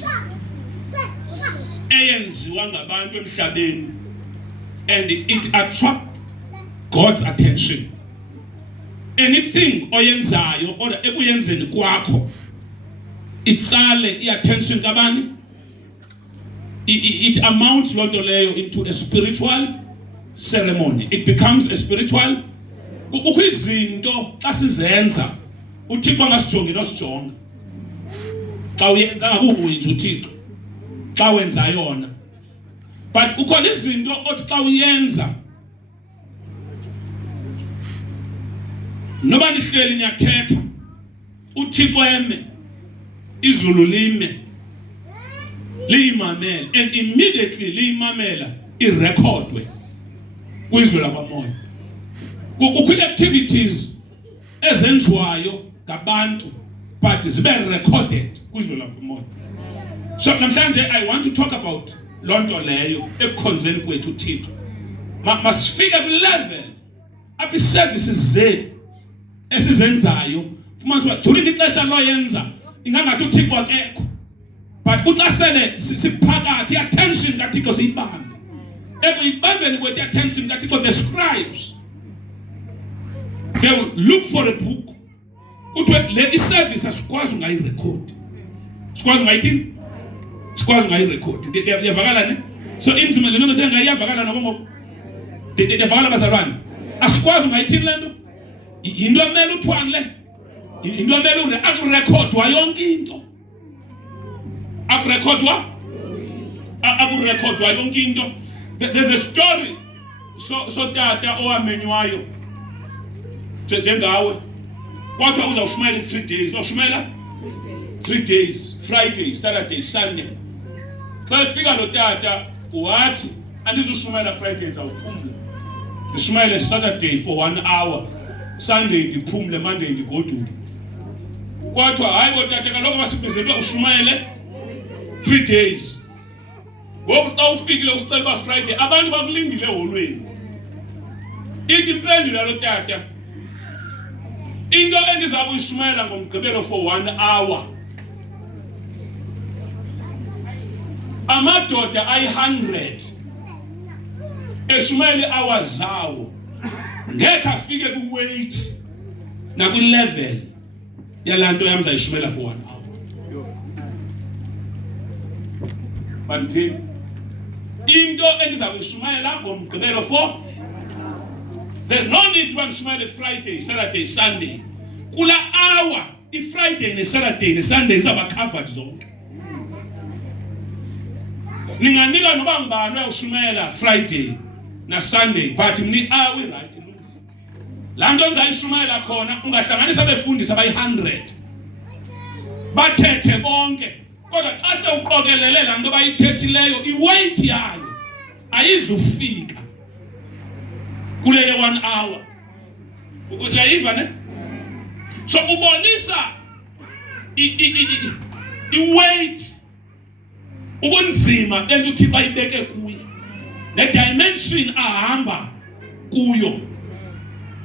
namhlanje eyenziwa ngabantu emhlabeni, and it attracts God's attention. Anything oyenzayo or ekuyenzeni kwakho itsale iattention kabani, it amounts lonto leyo into a spiritual ceremony. It becomes a spiritual. Kukho izinto xa sizenza uThixo angasijongi nosijonga. Xa uyenza akubuyi nje uThixo xa wenza yona, but kukhona izinto othi xa uyenza noba nihleli niyathetha uThixo eme izulu lime liyimamela, and immediately liyimamela irekhodwe kwizwe lakwamoya. Kukho activities ezenziwayo ngabantu but zibe recorded kwizwe lakwamoya. So namhlanje I want to talk about lonto leyo ekukhonzeni kwethu uThixo. Masifike ku-level apha services zethu esizenzayo fumanisa during ixesha loyenza ingangathi uThixo akekho, but uxasele siphakathi attention kaThixo siyibambe. Ekuyibambeni kwethu attention kaThixo, the scribes, they will look for a book. Uthiwe le service asikwazi ungayirekhodi. Sikwazi ungayithini? Sikwazi ungayirekhodi. Ndiyavakala ne? So inzima le nto sengayiyavakala nabo. Ndiyavakala bazalwane. Asikwazi ungayithini le nto? Into emele uthwane le. Into emele akurekhodwa yonke into. Akurekhodwa yonke into. There's a story so tata owamenywayo njengawe kwathiwa uzawushumela 3 days. Uzawushumela 3 days, Friday, Saturday, Sunday. Xa efika lo tata wathi andizushumela Friday ndizawuphumla, ndishumele Saturday for 1 hour, Sunday ndiphumle, Monday ndigoduke. Kwathiwa hayi bo tata kaloku basibizele ushumele 3 days. Ngoku xa ufikile usicela uba Friday abantu bakulindile eholweni. Ithi impendulo lo tata, into endiza kuyishumela ngomgqibelo for 1 hour, amadoda ayi-100 eshumele hours zawo ngeke afike ku-weight nakwi-level yalanto yami zayishumela for 1 hour. Bandini into endiza kuyishumela ngomgqibelo for, there's no need to ngishumele Friday, Saturday, Sunday. Kula hour i-Friday ne-Saturday ne-Sunday izaba covered zonke. Ninganika noba ngibani uyawushumela Friday na Sunday but mni hour right. La nto nizayishumela khona ungahlanganisa abefundisi abayi-100 bathethe bonke, kodwa xa sewuqokelele la nto bayithethileyo i-weight yayo ayizufika kule 1 hour. Uyayiva ne? So ubonisa i-weight, ubunzima ento uThixo ayibeke kuyo, ne-dimension ahamba kuyo,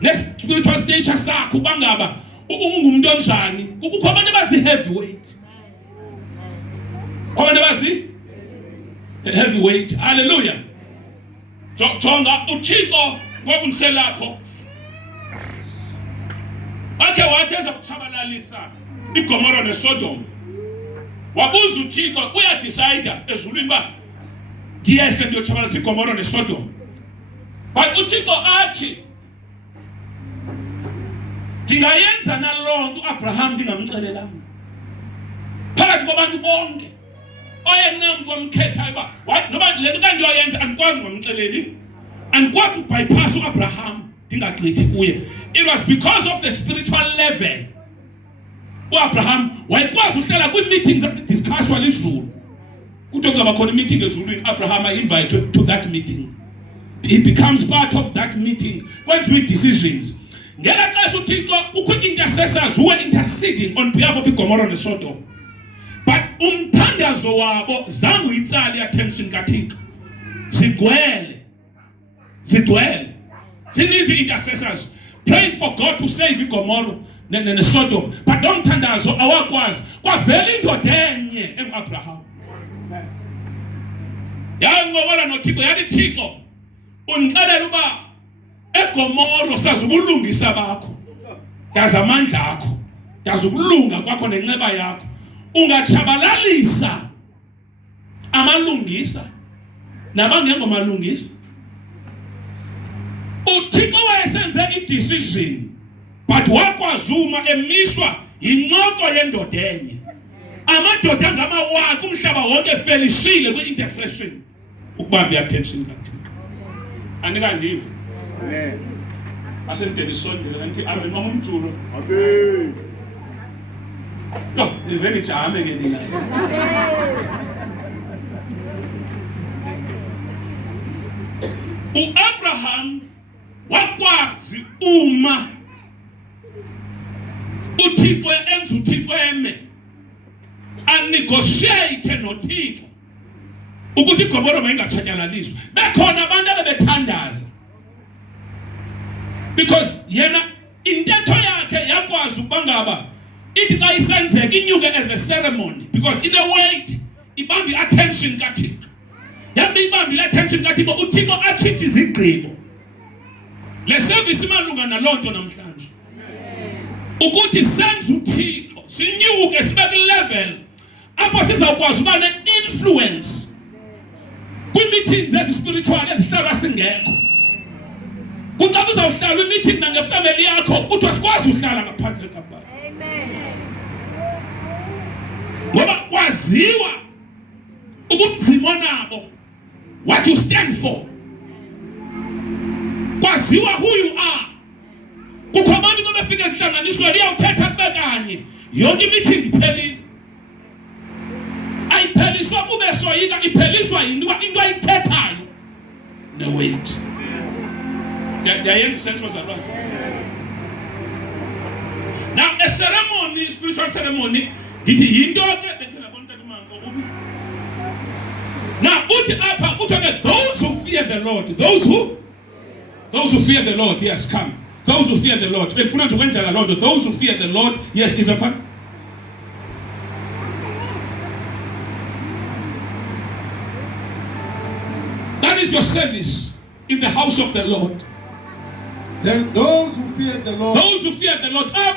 ne-spiritual stature sakho bangaba ungumuntu onjani. Kukho abantu abazi-heavyweight, abantu abazi-heavyweight. Hallelujah. Jonga uThixo ngokumselapho akhe wathi eza kutshabalalisa iGomora neSodom. Wabuza uThixo, uyadecide ezulwini ba ndiyehle ndiyotshabalalisa iGomora neSodom. But uThixo athi ndingayenza naloo nto uAbraham ndingamxelelanga phakathi kwabantu bonke. Oyena mntu wamkhethayo uba noba le nto kandiyoyenza andikwazi ngamxeleli, andikwazi ubypass uAbraham ndingagqithi kuye. It was because of the spiritual level. uAbraham wayekwazi uhlela kwi-meetings discusswa lizulu. Kuthiwa kuzaba khona i-meeting ezulwini, Abraham invited to that meeting. He becomes part of that meeting when we decisions. Ngela xesha uThixo ukho intercessors who were interceding on behalf of iGomora neSodom. But umthandazo wabo zange uyitsali attention kaThixo. Zigcwele. Zininzi intercessors praying for God to save iGomora, neSodom, but domthandazo awakwazi kwavela indoda enye enguAbraham. Yangobola noThixo yathi Thixo undixelela uba eGomoro sazukulungisa bakho. Yazi amandla akho. Yazi ukulunga kwakho nenceba yakho. Ungachabalalisa amalungisa nabangengomalungisa. uThixo wayesenze i-decision but wakwazuma emiswa incoko yendoda enye. Amadoda ngamawaka umhlaba wonke efelishile kwi-intercession ukubamba i-attention kaThixo. Anika ndivu. Amen. Asentele isondele kanti amen noma umjulo. Amen. No, liveni jame ke nina. uAbraham wakwazi uma uThixo enza uThixo eme anegotiate noThixo ukuthi iGomoro mayingatshatyalaliswa. Bekhona abantu abebethandaza because yena intetho yakhe yakwazi ukubangaba ithi xa isenzeka inyuke as a ceremony because in a way ibambi attention kaThixo. Yabe ibambi attention kaThixo uThixo achithi izigqibo. Le service imalunga nalonto namhlanje. Ukuthi senze uThixo sinyuke sibe ku level apho sizawukwazi uba ne-influence kwi-meetings ezi-spiritual ezihlala singekho. Kuxa uzawuhlala i-meeting nangefamily yakho kuthiwa sikwazi uhlala ngaphandle kaBaba. Ngoba kwaziwa ubunzima nabo what you stand for. Kwaziwa who you are. Kukho abantu bebefika ehlanganisweni liyawuthetha kube kanye yonke i-meeting iphelile. Ayipheliswa kube soyika ipheliswa into ayithethayo ne-weight. Ndiyayenza sense wazalwane. Now a ceremony, spiritual ceremony, ndithi yinto ke bethela bonke kumango. Now uthi apha uthi those who fear the Lord, those who fear the Lord, yes, come. Those who fear the Lord. Befuna nje ukwendlela lonto, those who fear the Lord, yes, is a fact. That is your service in the house of the Lord. Then those who fear the Lord, those who fear the Lord, talk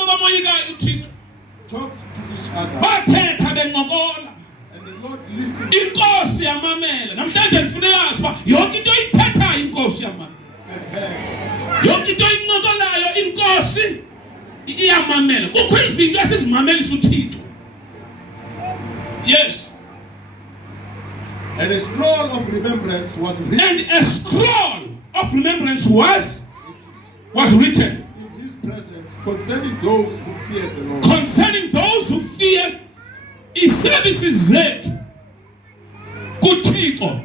to each other, bathetha bencokola, and the Lord listens. Inkosi yamamela. Namhlanje ndifuna yazi uba yonke into oyithethayo inkosi yamamela. Yonke into oyincokolayo inkosi iyamamela. Kukho izinto esizimamelisa uThixo. Yes. And a scroll of remembrance was written. And a scroll of remembrance was written in his presence concerning those who fear the Lord. Concerning those who fear i-services zethu kuThixo.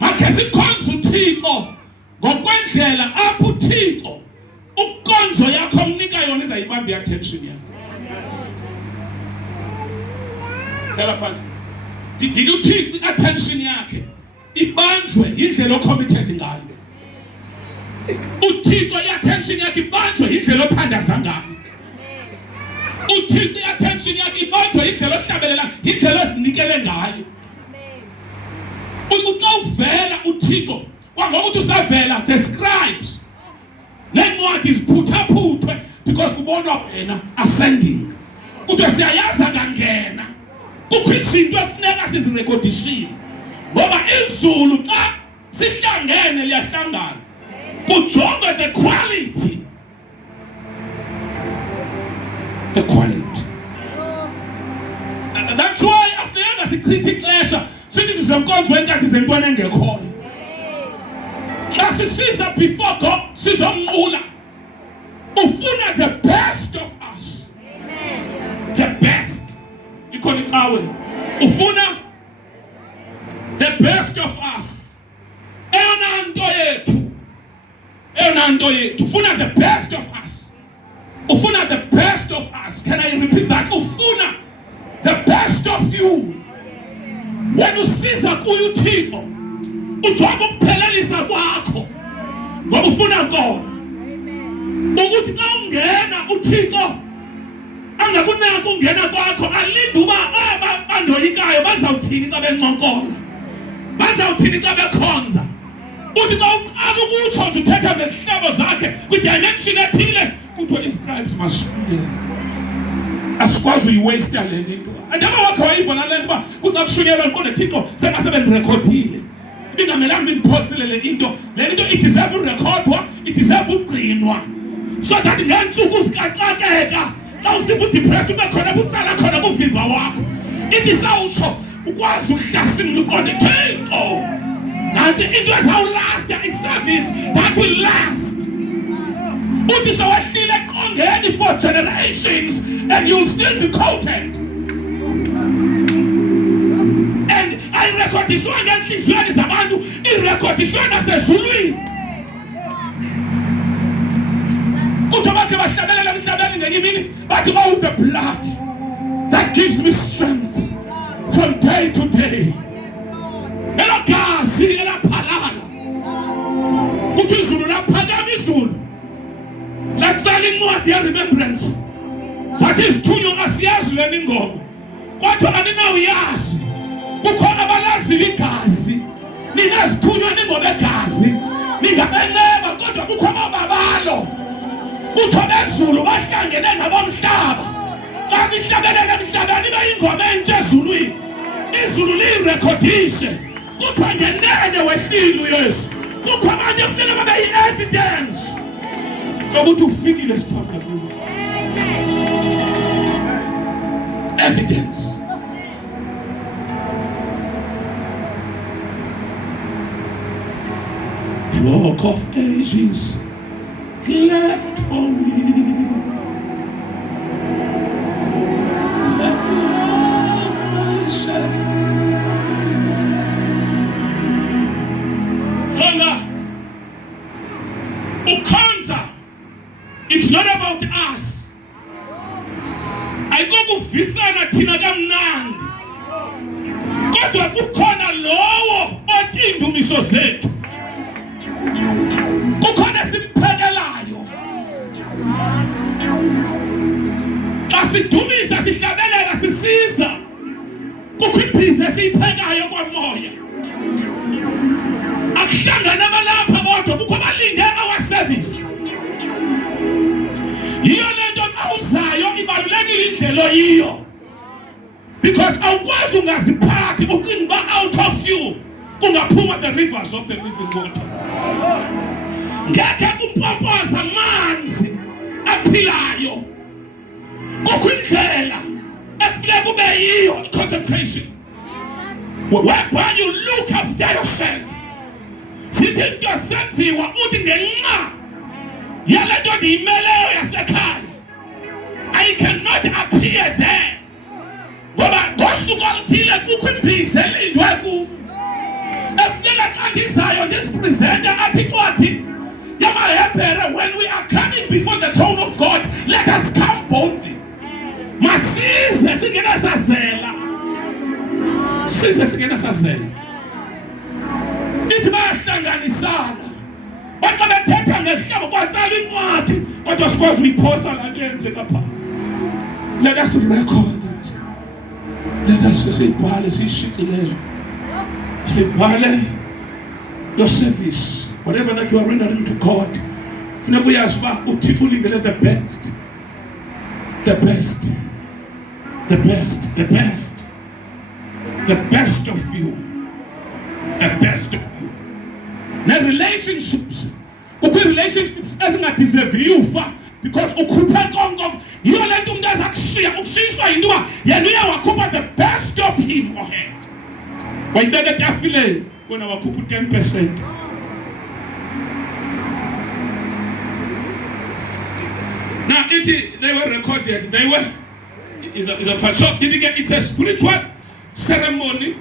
Makhe sikhonze uThixo ngokwendlela apho uThixo ukonzo yakho omnika yona izayibamba i-attention yakho. Tell phansi. Did uThixo i-attention yakhe ibanjwe indlela ocommitted ngayo. uThixo i-attention yakhe ibanjwe indlela othandaza ngayo. uThixo i-attention yakhe ibanjwe indlela ohlabelela, indlela ozinikele ngayo. Xa uvela uThixo kwangokuthi usavela the scribes nencwadi ziphuthaphuthe because kubonwa wena ascending. Kuthiwa siyayaza ngangena. Kukho izinto efuneka sizirekodishile ngoba izulu xa sihlangene liyahlangana kujongwe the quality. And that's why afuneka sichithe ixesha sithi sizenkonzo enkathi zentwana engekhoyo. Xa sisiza before God sizomnqula ufuna the best of us. The best. Ikhona icawe ufuna the best of us. Eyona nto yethu ufuna the best of us. Ufuna the best of us. Can I repeat that? Ufuna the best of you. When usiza kuye uThixo ujonga ukuphelelisa kwakho ngoba ufuna kona. Ukuthi xa ungena uThixo angakunaka ungena kwakho alinde uba abandoyikayo bazawuthini xa bencokola, bazawuthini xa bekhonza. Uthi xa akukutsho nje uthetha ngezihlobo zakhe kwidimension ethile kuthiwa iscribes masifile. Asikwazi uyiwaste le nto. Andaba wakhe wayivona le nto uba kuxa kushunyelwa iqonde Thixo sengase bendirekhodile. Ibingamelanga bendiphosile le nto ideserve urekhodwa, ideserve ugcinwa. So that ngeentsuku zikaxakeka xa usiva udepressed ube khona kutsala khona kuvimba wakho. Ithi sawutsho ukwazi ukuhlasimla uqonde Thixo. Nanti into ezawulasta i-service that will last. Uthi sowehlile eqongeni for generations and you'll still be quoted. And ayirekhodishwa ngenhliziyweni zabantu, irekhodishwe nasezulwini. Kuthi bakhe bahlabelela emhlabeni ngenye imini bathi oh the blood that gives me strength from day to day. Elagazi elaphalala. Kuthi izulu laphakama izulu. Latsala incwadi ye-remembrance. Sathi isithunywa asiyazi lena ingoma. Kodwa aninawuyazi. Kukhona abalazile igazi. Nina zithunywa ningoma egazi. Ningabenceba kodwa kukhona amabalo. Kutho bezulu bahlangene nabomhlaba. Xa nihlabelela emhlabeni bayingoma entsha ezulwini. Izulu liyirekhodishe. Kuthiwa ngenene wehlile uYesu. Kukho abantu efuneka babe yi-evidence yokuthi ufikile siphambi kulo. Evidence. Rock of Ages left for me. Let me hide myself. Ukhonza, it's not about us. Ayikokuvisana thina kamnandi. Kodwa kukhona lowo othi indumiso zethu. Kukhona simphekelayo. Xa sidumisa sihlabelela sisiza. Kukho ibhiza esiyiphekayo kwamoya. Akuhlangana abalapha bodwa kukho abalinde our service. Yiyo lento awuzayo ibalulekile indlela yiyo. Because awukwazi ungaziphathi ucinga uba out of you kungaphuma the rivers of the living water. Ngeke kumpompoza amanzi aphilayo. Kukho indlela ekufuneka ube yiyo consecration. Whereby you look after yourself. Sithi into senziwa uthi ngenxa yale nto ndiyimeleyo yasekhaya I cannot appear there ngoba ngosuku oluthile kukho imbiza elindwe ku efuneka xa ndizayo ndisipresente athi kwathi yamahebhere when we are coming before the throne of God let us come boldly. Masize singenasazela ithi bayahlanganisana baxa bethetha ngehlobo kwatsala incwadi kodwa sikwazi uyiphosa la nto yenzeka pha. Let us record it. Let us siyibhale siyishicilele siyibhale your service whatever that you are rendering to God. Funeka uyazi uba uThixo ulindele the best, the best, the best, the best, the best of you, the best of you. Now relationships, kukho relationships ezingadeserve ufa because ukhuphe konke yiyo le nto umuntu azakushiya ukushiyiswa yinto uba yena uye wakhupha the best of him or her. Wayibeka etafileni wena wakhupha 10%. Now they were recorded, they were is a fact. So did you get it's a spiritual ceremony.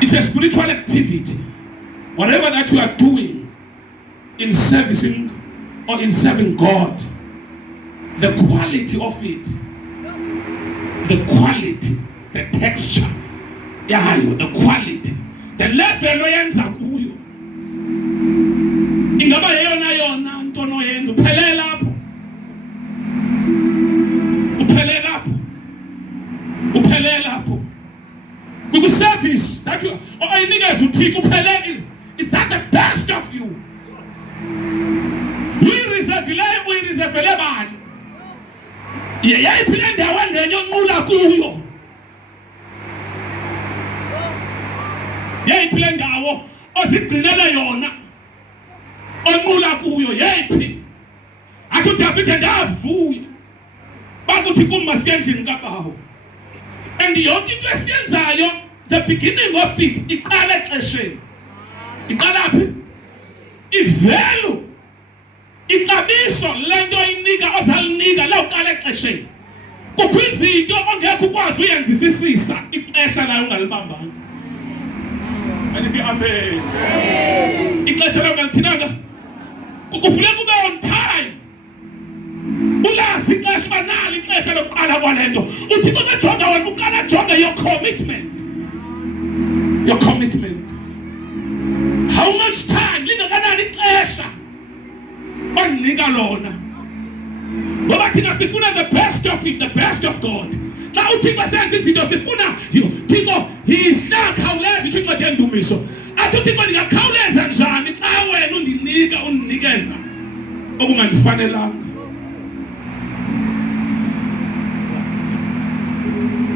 It's a spiritual activity. Whatever that you are doing in servicing or in serving God, the quality of it, the quality, the texture, the quality, the level oyenza kuyo. Ingaba yona ntono uThixo uphelele. Is that the best of you? Uyireservele bani? Yeyiphi le ndawo engenye onqula kuyo? Yeyiphi le ndawo ozigcinele yona? Onqula kuyo yeyiphi? Athi uDavid ndavuya. Bakuthi kuma siyendlini kaBawo. And yonke into esiyenzayo, the beginning of it iqala exesheni. Iqala phi? Ivelu. Ixabiso lento inika ozalinika la uqala exesheni. Kukho izinto ongekho ukwazi uyenzisisisa ixesha la ungalibambanga. Anithi amen. Ixesha la ungalithinaga. Kufuneka ube on time. Ulazi ixesha banalo ixesha lokuqala kwalento. Uthixo kaJoga wena uqala jonga your commitment. Your commitment. How much time lingakanani ixesha onika lona? Ngoba thina sifuna the best of it, the best of God. Xa uThixo senza izinto sifuna Thixo hihlakhawuleza uThixo ngendumiso. Athi uThixo ndingakhawuleza njani xa wena undinikeza okunganifanelanga.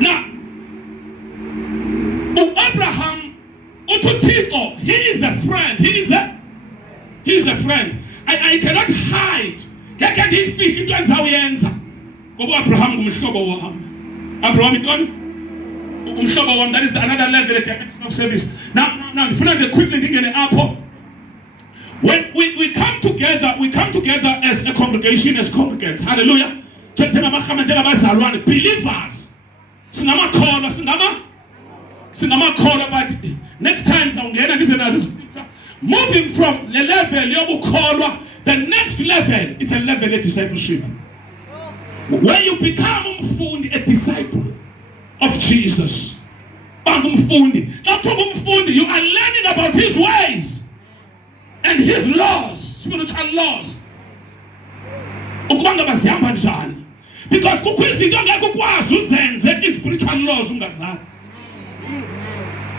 Now, Abraham, uThixo, he is a friend. He is a friend. I cannot hide. Ngeke ndifike into endizayenza. Ngoba Abraham ngumhlobo wami. Abraham intoni? Umhlobo wami. That is another level of service. Now, ndifuna nje quickly ndingene apho. When we come together as a congregation, as congregants. Hallelujah. Believers. Singamakholwa, but next time ungena ndize nazo scripture. Moving from the level yokukholwa, the next level is a level of discipleship. When you become a disciple of Jesus. You are learning about his ways and his laws, spiritual laws. Because kukho izinto ngeke ukwazi uzenze spiritual laws ungazazi.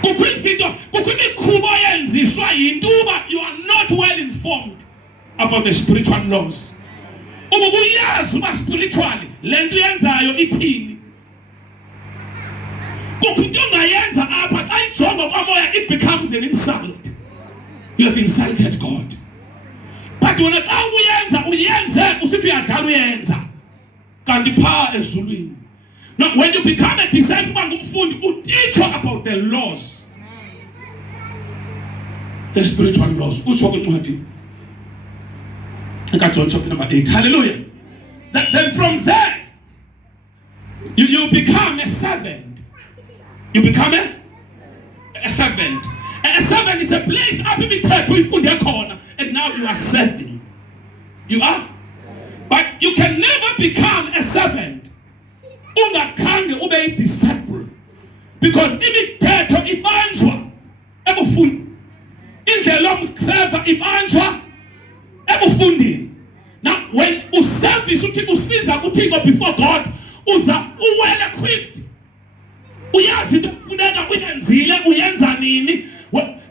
Kukho izinto, kukho imikhuba yenziswa yintuba you are not well informed about the spiritual laws. Uma uyazi uba spiritually lento yenzayo ithini. Kukho into ongayenza apha xa ijonga kwamoya, it becomes an insult. You have insulted God. But wena xa uyenze usithi uyadlala uyenza. Now when you become a disciple, you teach about the laws, the spiritual laws. John chapter number 8. Hallelujah. Then from there, you become a servant. You become a servant. A servant is a place up in the corner, and now you are serving. You are. But you can never become a servant ungakhange ube a disciple, because imithetho ibanjwa ebufundini, indlela yokuserva ibanjwa ebufundini. Now when you service usiza kuThixo before God, uza well equipped, uyazi into kufuneka uyenzile, uyenza nini.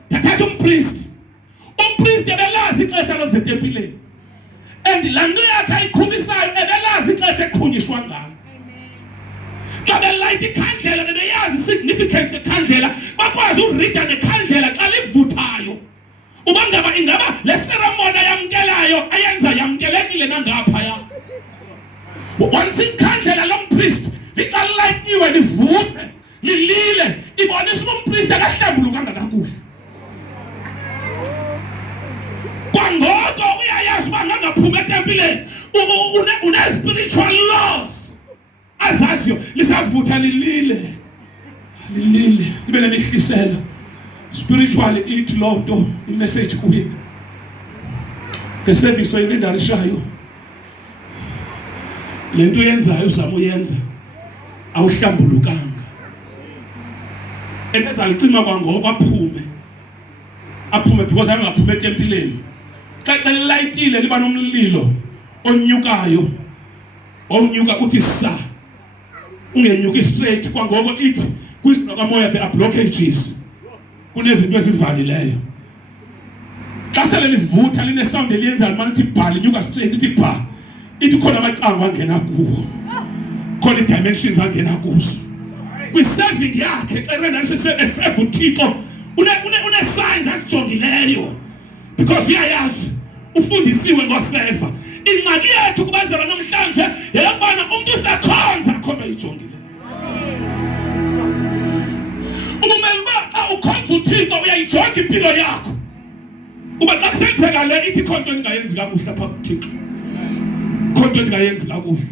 Thatha umpriest ebelazi ixesha lozitempileni. And lanto yakhe ayikhulisayo ebelazi ixesha ekhunyiswa ngalo. Xa belayita ikhandlela bebeyazi significance ekhandlela, bakwazi ureada nekhandlela xa livuthayo. Uba ingaba le ceremony ayamkelayo ayenza yamkelekile nangaphaya. Once ikhandlela lompriest liqalayitiwe livuthe lilile, ibonisa umpriest akahlambulukanga kakuhle. Kwangoko uyayazi uba ngangaphuma etempileni une spiritual laws azaziyo, lisavutha lilile libe nemihlisela spiritually. Ithi loo nto imessage kuye the service oyilindarishayo, le nto yenzayo uzama uyenza awuhlambulukanga, ebezalicima kwangoko aphume because angaphuma etempileni. Xa lilayitile liba nomlilo onyukayo, onyuka uthi sa ungenyuki straight. Kwangoko ithi kwisibhakamoya there are blockages. kunezinto ezivalileyo. Xa sele livutha line sound eliyenzayo manje lithi bha linyuka straight lithi bha. Ithi khona amacango angena kuwo. Khona dimensions angena kuzo. Kwi saving yakhe xa rena save uThixo une signs asijongileyo. Because uyayazi ufundisiwe ngoseva. Ingxaki yethu kubazela namhlanje yeyabana umuntu usekhonza khona ijongile. Umemba ukhonza uThixo uyayijonga impilo yakho. Uba xa kusenzeka le ithi khona into engayenzi kakuhle lapha kuThixo. Khona into engayenzi kakuhle.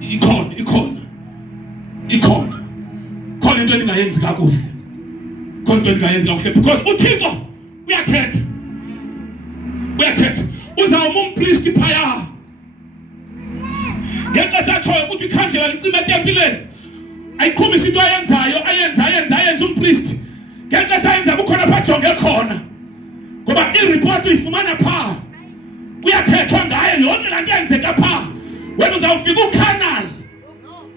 Ikhona into engayenzi kakuhle. Khona into engayenzi kakuhle because uThixo uyathetha. Uzawuma umpriest phaya. Ngexesha atshoyo ukuthi ikhandlela licima etempileni. Ayiqhubisa into ayenza umpriest. Ngexesha ayenza kukhona pha jonge khona. Ngoba ireport uyifumana pha. Kuyathethwa ngayo yonke laa nto yenzeka pha. Wena uzawufika ukanal.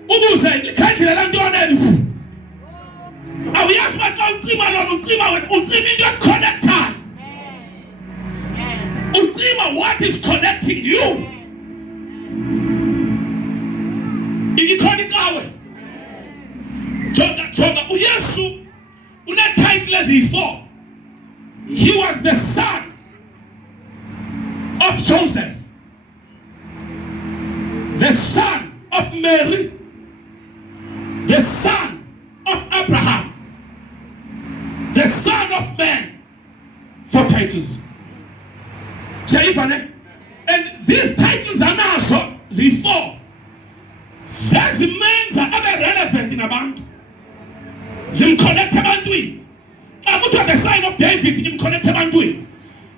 Ubuze ikhandlela laa ntoni. Awuyazi uba xa ucima lona ucima into econnectayo. Ucima what is connecting you. Ikhona incawe. Jonga uYesu une-title eziyi-4. He was the son of Joseph, the son of Mary, the son of Abraham, the son of man. 4 titles. And these titles are now so ziyi-4. Zezimenza abe relevant in abantu. Zimconnect ebantwini. Xa kuthiwa the son of David imconnect ebantwini.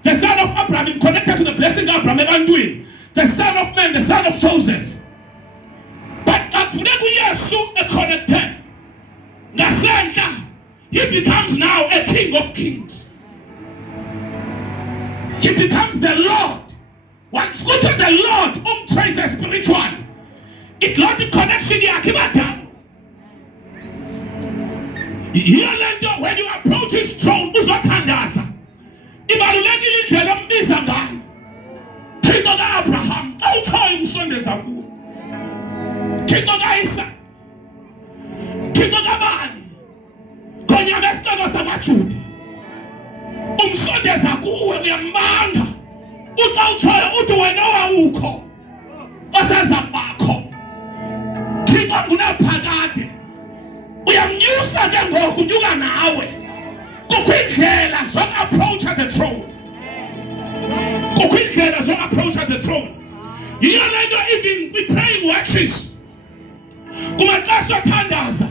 The son of Abraham imconnected to the blessing of Abraham ebantwini. The son of man, the son of Joseph. But akufuneka uYesu econnected. Ngasentla he becomes now a king of kings. He becomes the Lord. Once go to the Lord, trace a spiritual. It not the connection yakhe badala. When you approach his throne, uzothandaza. Ibalulekile indlela ombiza ngayo. Thixo kaAbraham, awutshoyo umsondeza kuwe. Thixo kaIsaka. Thixo kabani. Ngonyaka esixeko samaJuda. Umsondeza kuwe uyambanga. Uxa utshoyo uthi wena owawukho. Osaza bakho. Thixo ngunaphakade. Uyamnyusa ke ngoku unyuka nawe. Kukho indlela zoku-approach the throne. Kukho indlela zoku-approach the throne. Yiyo le nto even kwi-praying watches. Kumaxesha othandaza.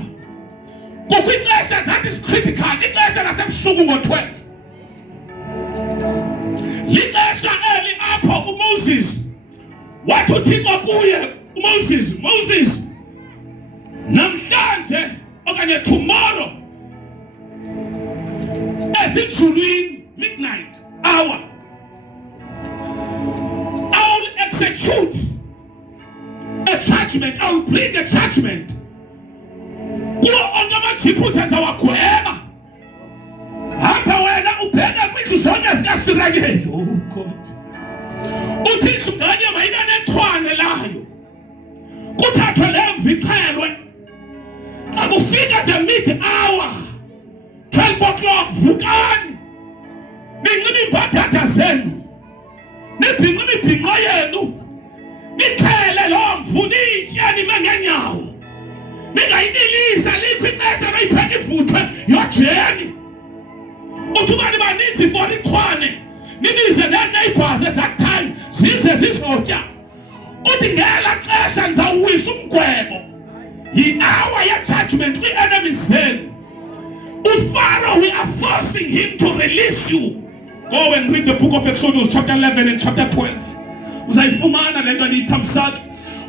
Kukho ixesha that is critical. Ixesha lasebusuku ngo-12. Lixesha eli apho uMoses wathi uThixo kuye Moses namhlanje okanye tomorrow ezithulwini midnight hour I will execute a judgment. I will bring a judgment kulo onke amaJiputha zawagweba. Hamba wena ubheka kwizizonke zikaSirayeli. Oh God. Uthixo nganye mayibe nexhwane layo. Kuthathwe le mvi ixhelwe. Akufika the mid hour 12 o'clock vukani. Ninxibe iimbadada zenu. Nibhinqe imibhinqo yenu. Nixhele loo mvu niyitye nime ngeenyawo. Ningayinilisa likho ixesha loyipheka ivuthwe yojeni. Uthi uba nibaninzi for ixhwane. Nibize nee-neighbors at that time zize zizotya. Uthi ngela xesha ndizawuwisa umgwebo. Yi-hour ye-judgment kwi-enemies zenu. UPharaoh, we are forcing him to release you. Go and read the book of Exodus chapter 11 and chapter 12. Uzayifumana le nto niyithamsaki.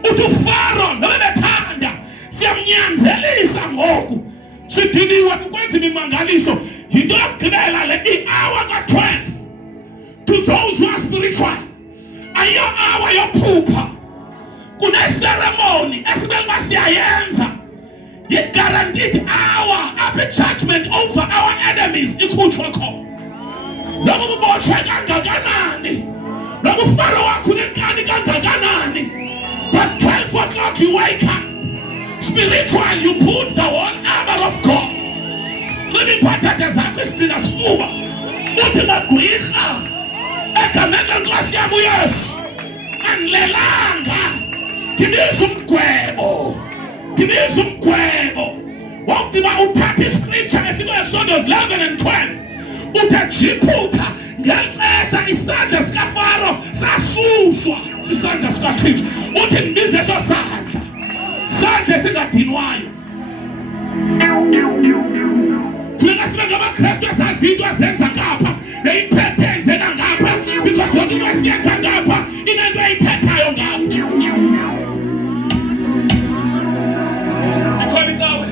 Uthi uPharaoh noba bethanda siyamnyanzelisa ngoku. Sidiniwe kukwenza imimangaliso. Yinto yokugqibela le i-hour ka-12. To those who are spiritual. Ayiyo hour yophupha. Kune ceremony esibeka siyayenza. Yi-guaranteed hour lapho judgment over our enemies ikhutshwa khona. Noma ubotshwe kangakanani, noma ufaro wakho unenkani kangakanani, but 12 o'clock you wake up. Spiritual, you put the whole armor of God. Living patata zakho isidina sifuba. Uthi magwirha egameni lenkosi yami uYesu. Anilelanga. Timiza umgwebo. Timiza umgwebo. Wawudiba uthatha iscripture esikuExodus 11 and 12. Utajiphuka ngelixesha isandla sikaFaro sasuswa sisandla sikaThixo. Uthi ndibize eso sandla. Sandla singadinwayo. Funeka sibe ngamaKristu esazi into ezenza ngapha neyiphethe enzeka ngapha because yonke into esiyenza ngapha inento eyithethayo ngapha. Ikhona inkawe.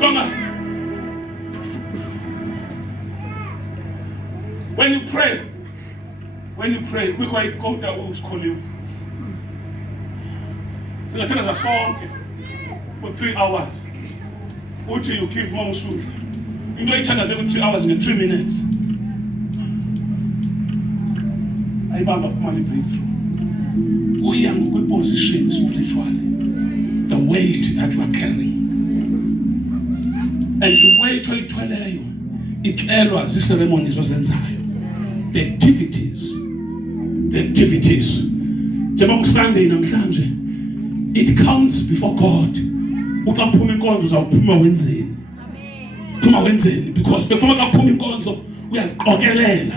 Jonga. When you pray, we quite go to who's calling you. So I tell us a song for 3 hours. Until you give more food. You know each other 3 hours in 3 minutes. I have a money breakthrough. We are in good position spiritually. The weight that you are carrying. And the weight you carry, it errors, the ceremonies was inside. The activities. Sunday namhlanje, it counts before God. Ukaphuma inkonzo uzawuphuma wenzeni. Phuma wenzeni because before ukaphuma inkonzo uyaziqokelela.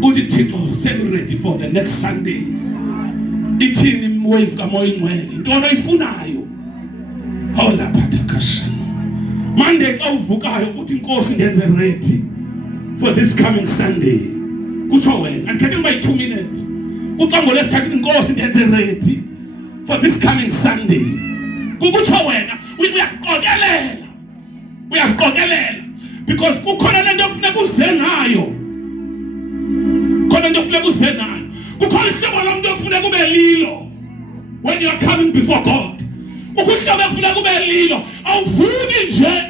Uthi Thixo set ready for the next Sunday. Ithini wave kamoya ingcwele. Into oyifunayo. Hola patakashano. Monday xa uvukayo uthi inkosi ngenze ready for this coming Sunday. Kutsho wena andikhethe by 2 minutes. Uxa ngolesithathu inkosi ngenze ready for this coming Sunday. Kutsho wena uyaziqokelela because kukhona lento okufuneka uze nayo. Khona into okufuneka uze nayo. Kukhona ihlobo lomuntu okufuneka ube lilo when you are coming before God. Ukuhlobo okufuneka ube lilo awuvuki nje.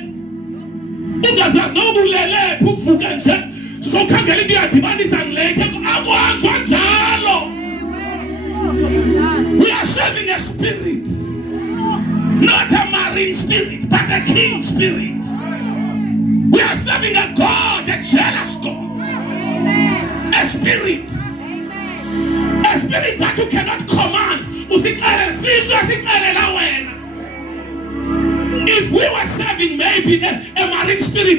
Ungazazi noma ulele uvuka nje. Sokhangela into yadibanisa ngileke akwanzwa njalo. We are serving a spirit, not a marine spirit, but a king spirit. We are serving a God, a jealous God, a spirit that you cannot command. If we were serving maybe a marine spirit,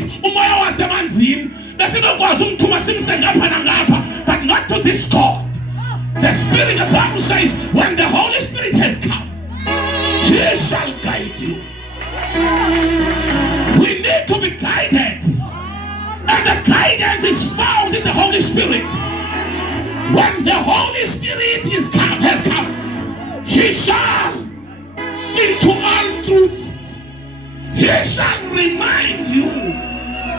but not to this God. The Spirit, the Bible says, when the Holy Spirit has come, He shall guide you. We need to be guided. And the guidance is found in the Holy Spirit. When the Holy Spirit has come, He shall, into all truth, He shall remind you.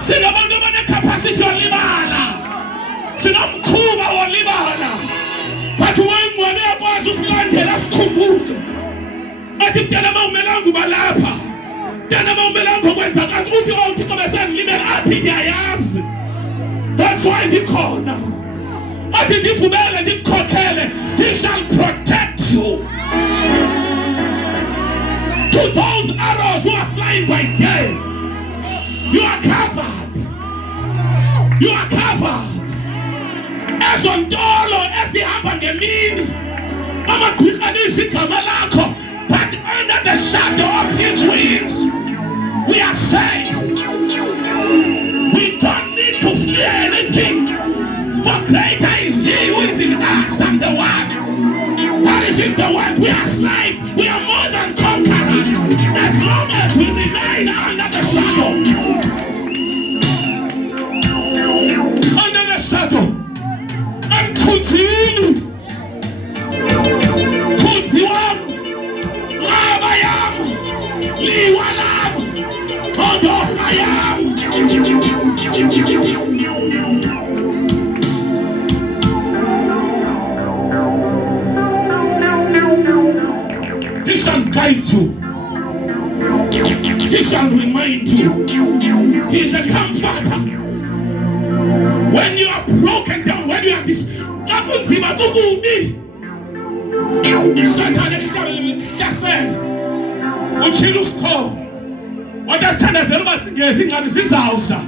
Sinabantu capacity olibala. Sinamkhuba olibala. But when yakwazi usilandela sikhumbuzo. Athi mntana mawumelanga ubalapha. Mntana mawumelanga ukwenza kanti uthi uThixo besenilibela athi ngiyayazi. That's why ndikhona. Athi ndivumele ndikhokhele. He shall protect you. To those arrows who are flying by day, you are covered. You are covered. Ezontolo ezihamba ngemini amagwirhanisa igama lakho, but under the shadow of His wings we are safe. We don't need to fear anything, for greater is He who is in us than the one. What is in the world? We are safe. We are more than conquerors as long as we remain under the shadow. Under the shadow. And Tutsi wam, Raba yam, Liwa lam, Kodoha yam. you. He shall remind you. He is a comforter. When you are broken down, when you are this, Satan ehlaselwe uchila usikho wathasthandazela ubasingezi ingabe sizawusa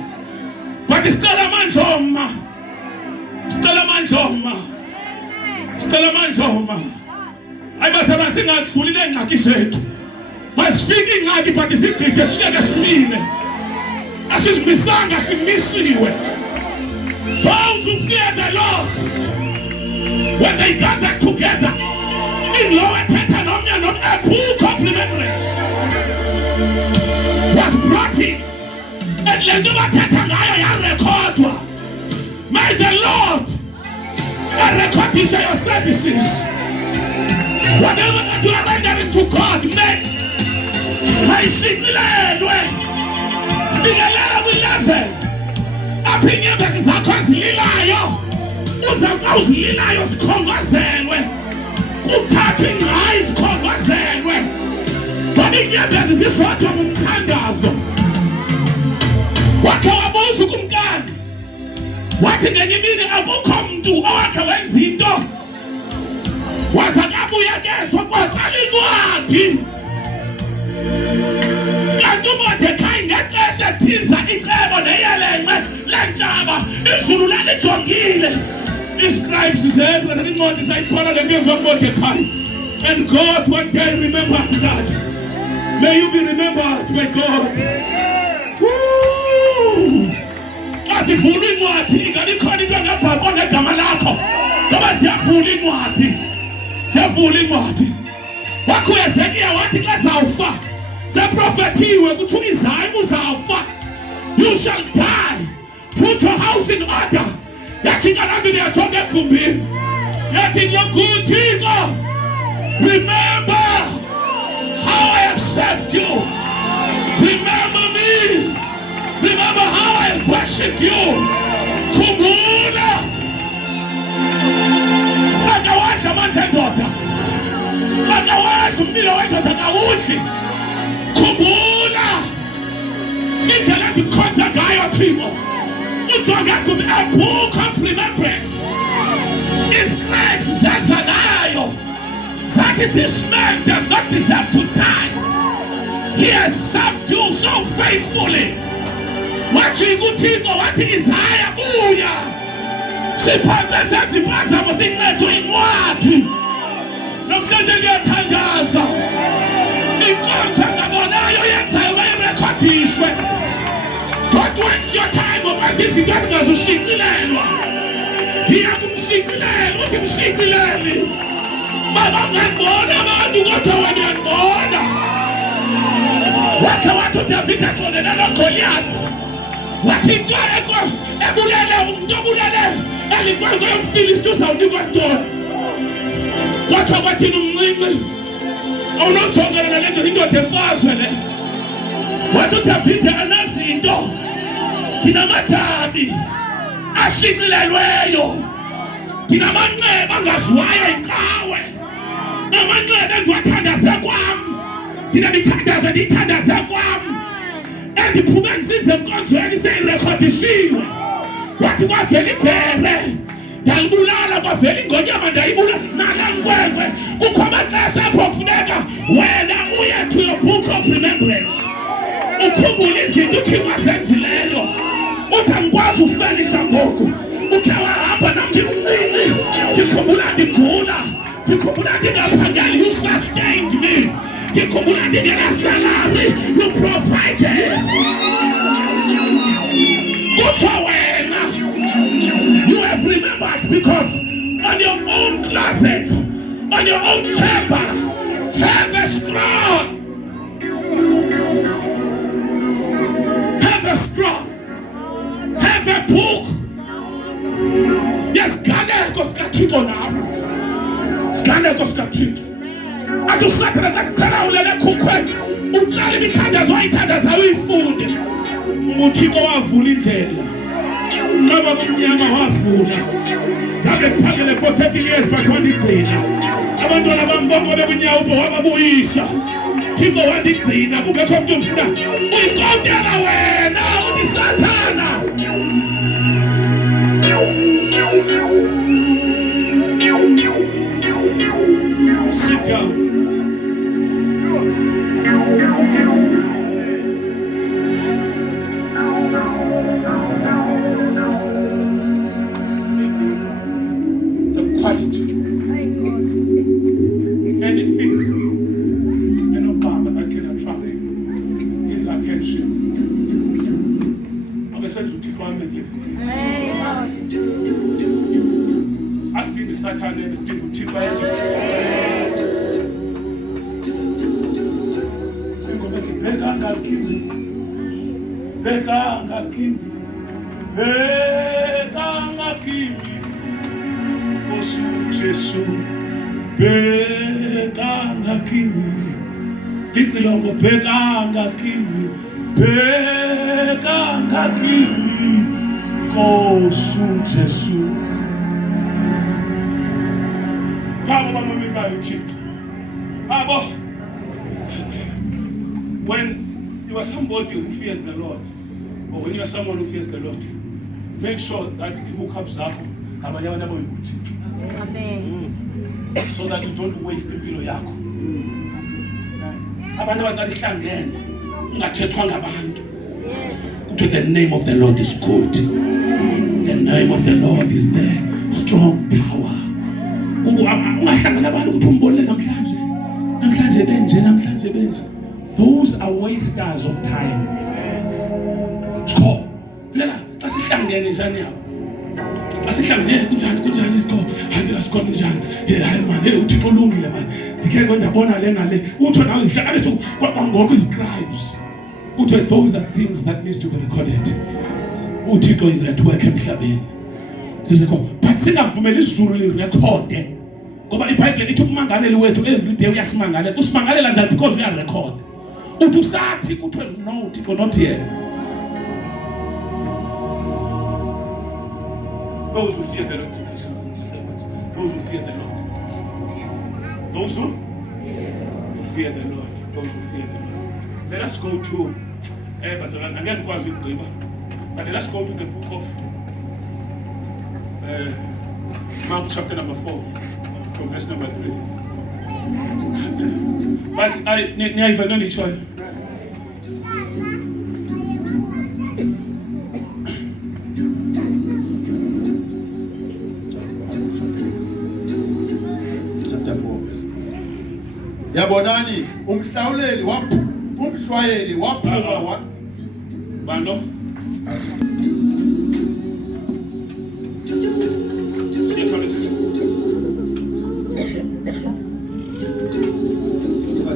but sicela amandla oma ayibasaba singadluli nengxaki zethu masifike ingxaki but sigcide sisheke simile asizibisanga simisiwe. Those who fear the Lord, when they gather together in lower Tetanomian, a book of remembrance was brought in, and Lenduba Tetangaya recordwa. May the Lord record these your services. Whatever that you are rendering to God, may inyembezi zakho ezililayo uzililayo zikhongozelwe kuthathwe ingqayi zikhongozelwe ngoba inyembezi zisodwa ngumthandazo. Wakhe wabuza kumkani wathi ngenye imini akukho mntu owakhe wenza into waza kabuya kezwa kwatsala incwadi kanti uModekhayi ngexesha ethiza icebo neyelenqe lentshaba izulu lalijongile. Iscribes says that incwadi sayibhala le nto zoModekhayi, and God one day remembered that. May you be remembered by God. Xa sivula incwadi ingabi khona into engabhaqwa ngegama lakho ngoba siyavula incwadi. Wakho uHezekiya wathi xa zawufa seprofetiwe kuthiwa iZayi uzawufa, you shall die, put your house in order. Yathi kanti niyajonga ekhumbini yathi nyokuthixo, remember how I have served you, remember me, remember how I have worshipped you. Khumbula akawadla amandla endoda, akawadla umbilo wendoda kawudli. Khumbula indlela endikhonza ngayo Thixo. Ujonga kubi a book of remembrance. Iscribes zazanayo zathi this man does not deserve to die. He has served you so faithfully. Wajika uThixo wathi iZayi buya siphathe senze impazamo sincede incwadi nomntu ngiyathandaza inkonzo ngabonayo yenzayo bayirekhodiswe. Don't waste your time over izinto ezingazushicilelwa. Iyakumshikilela uthi mshikileli baba ngibona abantu kodwa wena uyabona. Wakhe wathi uDavid atshonela noGoliath wathi into ebulele umuntu obulele elikweko yomfilisti uzawunikwa ntoni. Kodwa kwathini umncinci awunojongelela le nto indoda emfazwe le. Wathi uDavid anazi into dinamadabi ashicilelweyo, dinamanxeba angaziwayo inqawe, amanxeba endiwathandaze kwam, ndinabithandazo ndiyithandaze kwam, endiphume ndisize enkonzweni seyirekhodishiwe. Wathi kwavela ibhere ndalibulala, kwavela ingonyama ndayibulala nala nkwenkwe. Kukho amaxesha apho kufuneka wena uye to your book of remembrance, ukhumbule izinto uThixo azenzileyo. Uthi angikwazi ufelisha ngoku, ukhe wahamba nam ndimncinci, ndikhumbula ndigula, ndikhumbula ndingaphangeli, you sustained me, ndikhumbula ndingenasalary, you provided. Kutsho wena, you have remembered because on your own closet, on your own chamber, have a scroll. Have a scroll. Have a book. Yes, siganeko sikaThixo nawe. Siganeko sikaThixo. Atusatana takuqala ulele khukhweni utsala imithandazo ayithandaza uyifunde. UThixo wavula indlela. Qaba kumnyama wavula. Zabe kuphangele for 13 years but wandigcina. Abantwana bami bonke bebunyawubo wababuyisa. uThixo wandigcina kungekho umuntu ongifuna uyikotela wena uthi Sathana sit down. The quality, anything, that can attract his attention. I'm going to take one minute. Asking the Satan and the spirit to take Jesu bekanga kimi litilongo bekanga kimi Kosu Jesu Baba mama mibali chiki Baba when you are somebody who fears the Lord or when you are someone who fears the Lord make sure that the hookups zakho abanye abantu abayikuthi Amen. So that you don't waste impilo yakho. Abantu abaqalihlangene ungathethwa ngabantu. To the name of the Lord is good. The name of the Lord is the strong tower. Ungahlangana abantu ukuthi umbone namhlanje benje. Those are wasters of time. Cho. Phela xa sihlangene izani yakho. Asihlangene kunjani isikho handela sikho njani hayi manje uThixo ulungile manje dikhe kwendabona le utho nawe izihlangane kwangoko iscribes utho those are things that needs to be recorded uThixo is at work emhlabeni sizekho but singavumela isizulu lirecorde ngoba iBhayibheli ithi umangaleli wethu every day uyasimangalela usimangalela njani because we are record uthi usathi kuthiwe no uThixo not here. Those who fear the Lord. Those who fear the Lord. Those who fear the Lord. Those who fear the Lord. Let us go to again, but let us go to the book of Mark chapter number 4 from verse number 3. But I never know each one. Yabonani umhlawuleli umhlwayeli waphuma Bando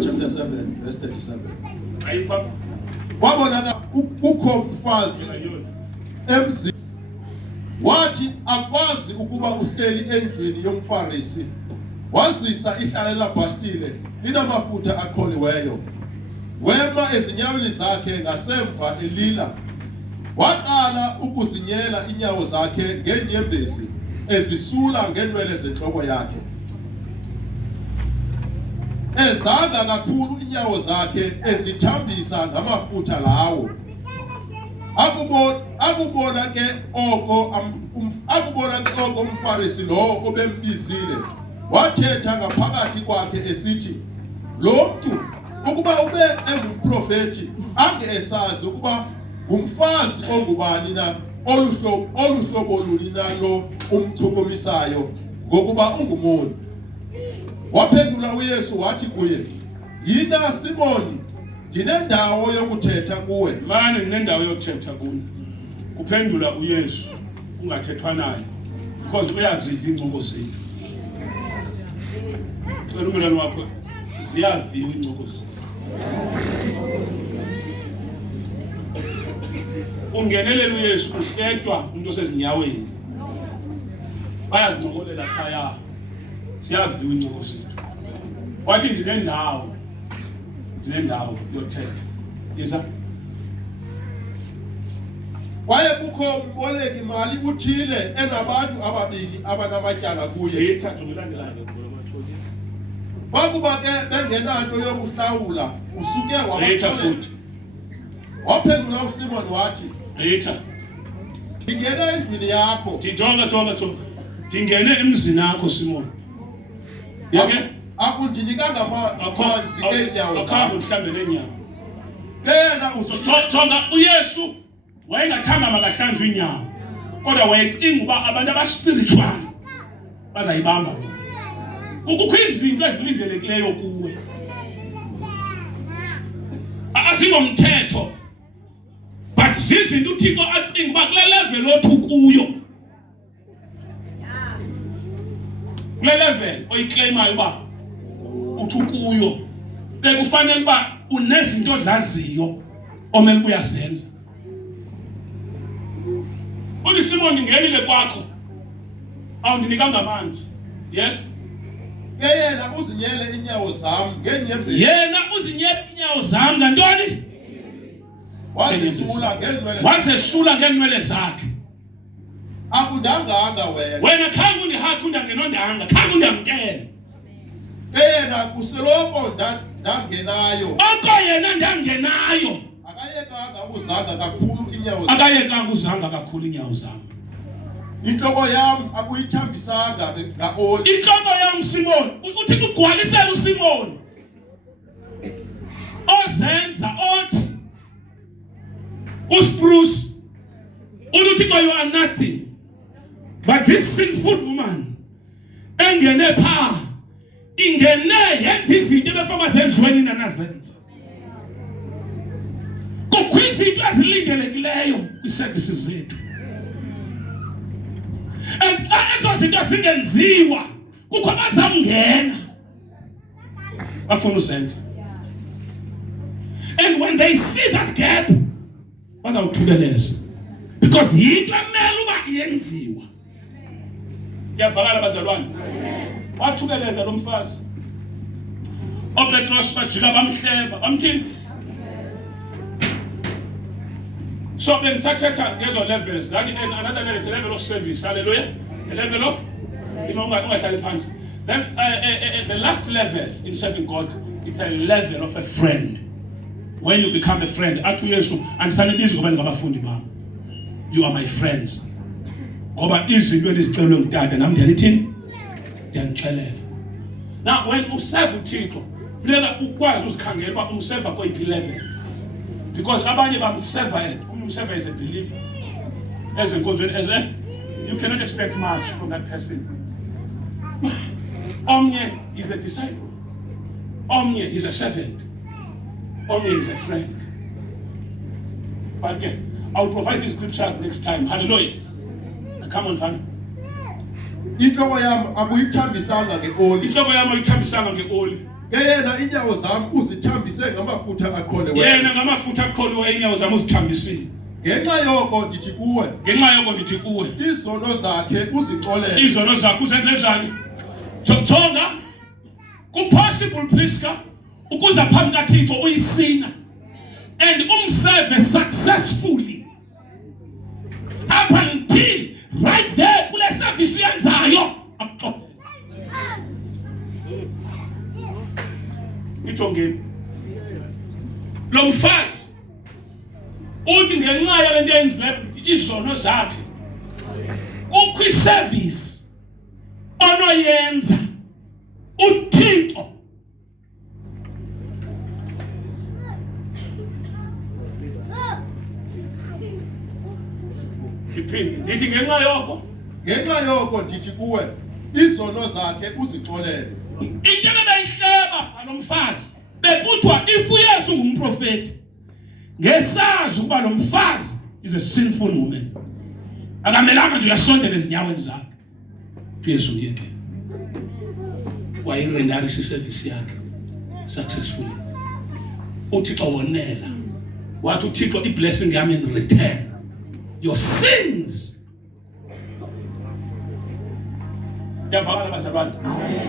chapter 7 verse 37 Ayipa wabonana ukho umfazi emzini wathi akwazi ukuba uhleli endlini yomfarisi wazisa ihlala labhastile linamafutha aqholiweyo wema ezinyaweni zakhe ngasemva elila waqala ukuzinyela inyawo zakhe ngenyembezi ezisula ngenwele zenhloko yakhe ezanga kakhulu inyawo zakhe ezithambisa ngamafutha lawo akubona ke oko umfarisi lo obembizile wathetha ngaphakathi kwakhe esithi lo mntu ukuba ube engumprofeti angesazi ukuba ngumfazi ongubani na oluhlobo luni nalo umchukumisayo ngokuba ungumoni. Waphendula uYesu wathi kuye yina Simoni ndinendawo yokuthetha kuwe. Manje ndinendawo yokuthetha kuwe. Kuphendula uYesu ungathethwa naye because uyazidla incoko zethu. Cela umlando wakho ziyaviwa incoko zethu. Ungenelela uYesu uhletywa umuntu osezinyaweni. Bayazincokolela khaya. Siyaviwa incoko zethu. Wathi ndinendawo yokuthetha. Isa kwaye kukho umboleki imali uthile enabantu ababili abanamatyala kuye. Ithathu ngelandelayo ngoba mathokisi. Wakuba ke bengenanto yokuhlawula usuke Later futhi. waphendula uSimon wathi Later. ngingena endlini yakho Jonga. Ndingene emzini akho Simon. Yeke? akundinikanga amanzi eenyawo Akhambe zakho mhlambe lenyawo. yena usuke Jonga uYesu wayengathanda makahlanjwe inyawo. Kodwa wayecinga uba abantu abaspiritual bazayibamba bona. Kukho izinto ezilindelekileyo kuwe. Asinomthetho. But zizinto uThixo acinga uba kule level othu kuyo. Kule level oyiclaimayo uba uthi kuyo. Bekufanele uba unezinto ozaziyo omele uyazenza. Uthi Simon ngenile kwakho. Awundinikanga amanzi. Yes. yena uzinyele inyawo zami ngenyembezi Yena uzinyele inyawo zami ngantoni? wazisula ngenwele Wazesula ngenwele zakhe. akudanganga Wena khange undihakhe undangenondanga, khange undamkele. yena kuseloko ndangenayo Oko yena ndangenayo. akayekanga uzanga kakhulu inyawo Akayekanga uzanga kakhulu inyawo zami. inhloko yami akuyithambisanga ngaoli Inhloko yam Simon, uthi ugwalisela uSimon. Ozenza othi uSpruce uthi you are nothing. But this sinful woman engene pha ingene yenza izinto ebefaka zenziweni nanazenza. Kukho izinto ezilindelekileyo kwiservices zethu. And ezo zinto zingenziwa kukho abazamngena bafuna uzenza. And when they see that gap bazawuthuleleza because yinto emele uba iyenziwa. Yavakala bazalwane. Wathukeleza lo mfazi. oPetros bajika bamhleba bamthini. So bengisathetha ngezo levels that another level is a level of service. Hallelujah. A level of ungahlali phansi. Then the last level in serving God, it's a level of a friend. When you become a friend, athi uYesu andisanibizi ngoba ningabafundi bami. You are my friends. Ngoba izinto ezixelwe ngutata nami ndiyalithini? Ndiyanixelela. Now when userve uThixo, funeka ukwazi uzikhangela uba umserva kweyiphi level. Because abanye bamserva as a believer. You cannot expect much from that person. Omnye is a disciple. Omnye is a servant. Omnye is a friend. But again, I will provide these scriptures next time. Hallelujah. Come on, family. inhloko yami akuyithambisanga ngeoli Inhloko yami ayithambisanga ngeoli. yena inyawo zami uzithambise ngamafutha aqholiweyo Yena ngamafutha aqholiweyo inyawo zami uzithambisile. ngenxa yoko ndithi kuwe Ngenxa yoko ndithi kuwe. izono zakhe uzixolele Izono zakho uzenze njani? Jonga. Ku-possible Priska ukuza phambi kaThixo uyisina and umserve successfully up until right there kule service uyenzayo akuxolele. Ijongeni lo mfazi uthi ngenxa yale nto yenzileyo izono zakhe kukho iservice onoyenza uThixo ndithi ngenxa yoko ndithi kuwe izono zakhe uzixolele into ebeyihleba ngalo mfazi bekuthiwa if uYesu ngumprofeti ngesazi ukuba lo mfazi is a sinful woman akamelanga nje uyasondela ezinyaweni zakhe uYesu yeke wayirendarisa iservice yakhe successfully. uThixo wonela wathi uThixo iblessing yami in return your sins. Yavakala bazalwane.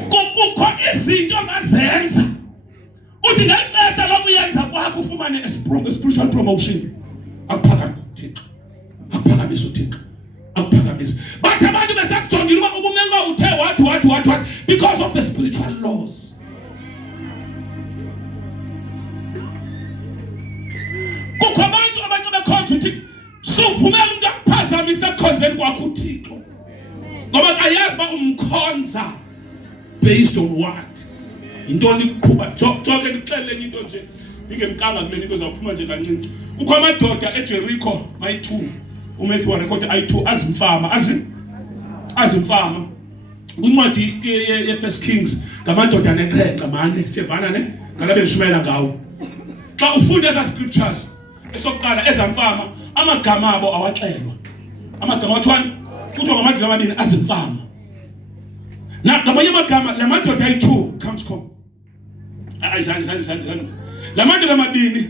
Kukho izinto ongazenza uthi ngelixesha lokuyenza kwakho ufumane a spiritual promotion. Akuphakamise uThixo. Akuphakamise uThixo. Akuphakamise. Bathi abantu besakujongile uba ubumenga uthe what because of the spiritual laws. ngoba ayazi ba umkhonza based on what. Intoni iqhubha jonke lixele enye into nje ingemkanga kule into zaphuma nje kancinci. Ukho amadoda eJericho my2 uMatthew wa record I2 azimfama uncwadi ye1 Kings ngamadoda neqhenqa manje siyevana ne ngalabe ngishumayela ngawo. Xa ufunda eza scriptures esokuqala ezamfama amagama abo awaxelwa. Amagama athwani kuthiwa ngamadoda amabini azimfama. Na ngamanye amagama la madoda ayi2 comes come. La madoda amabini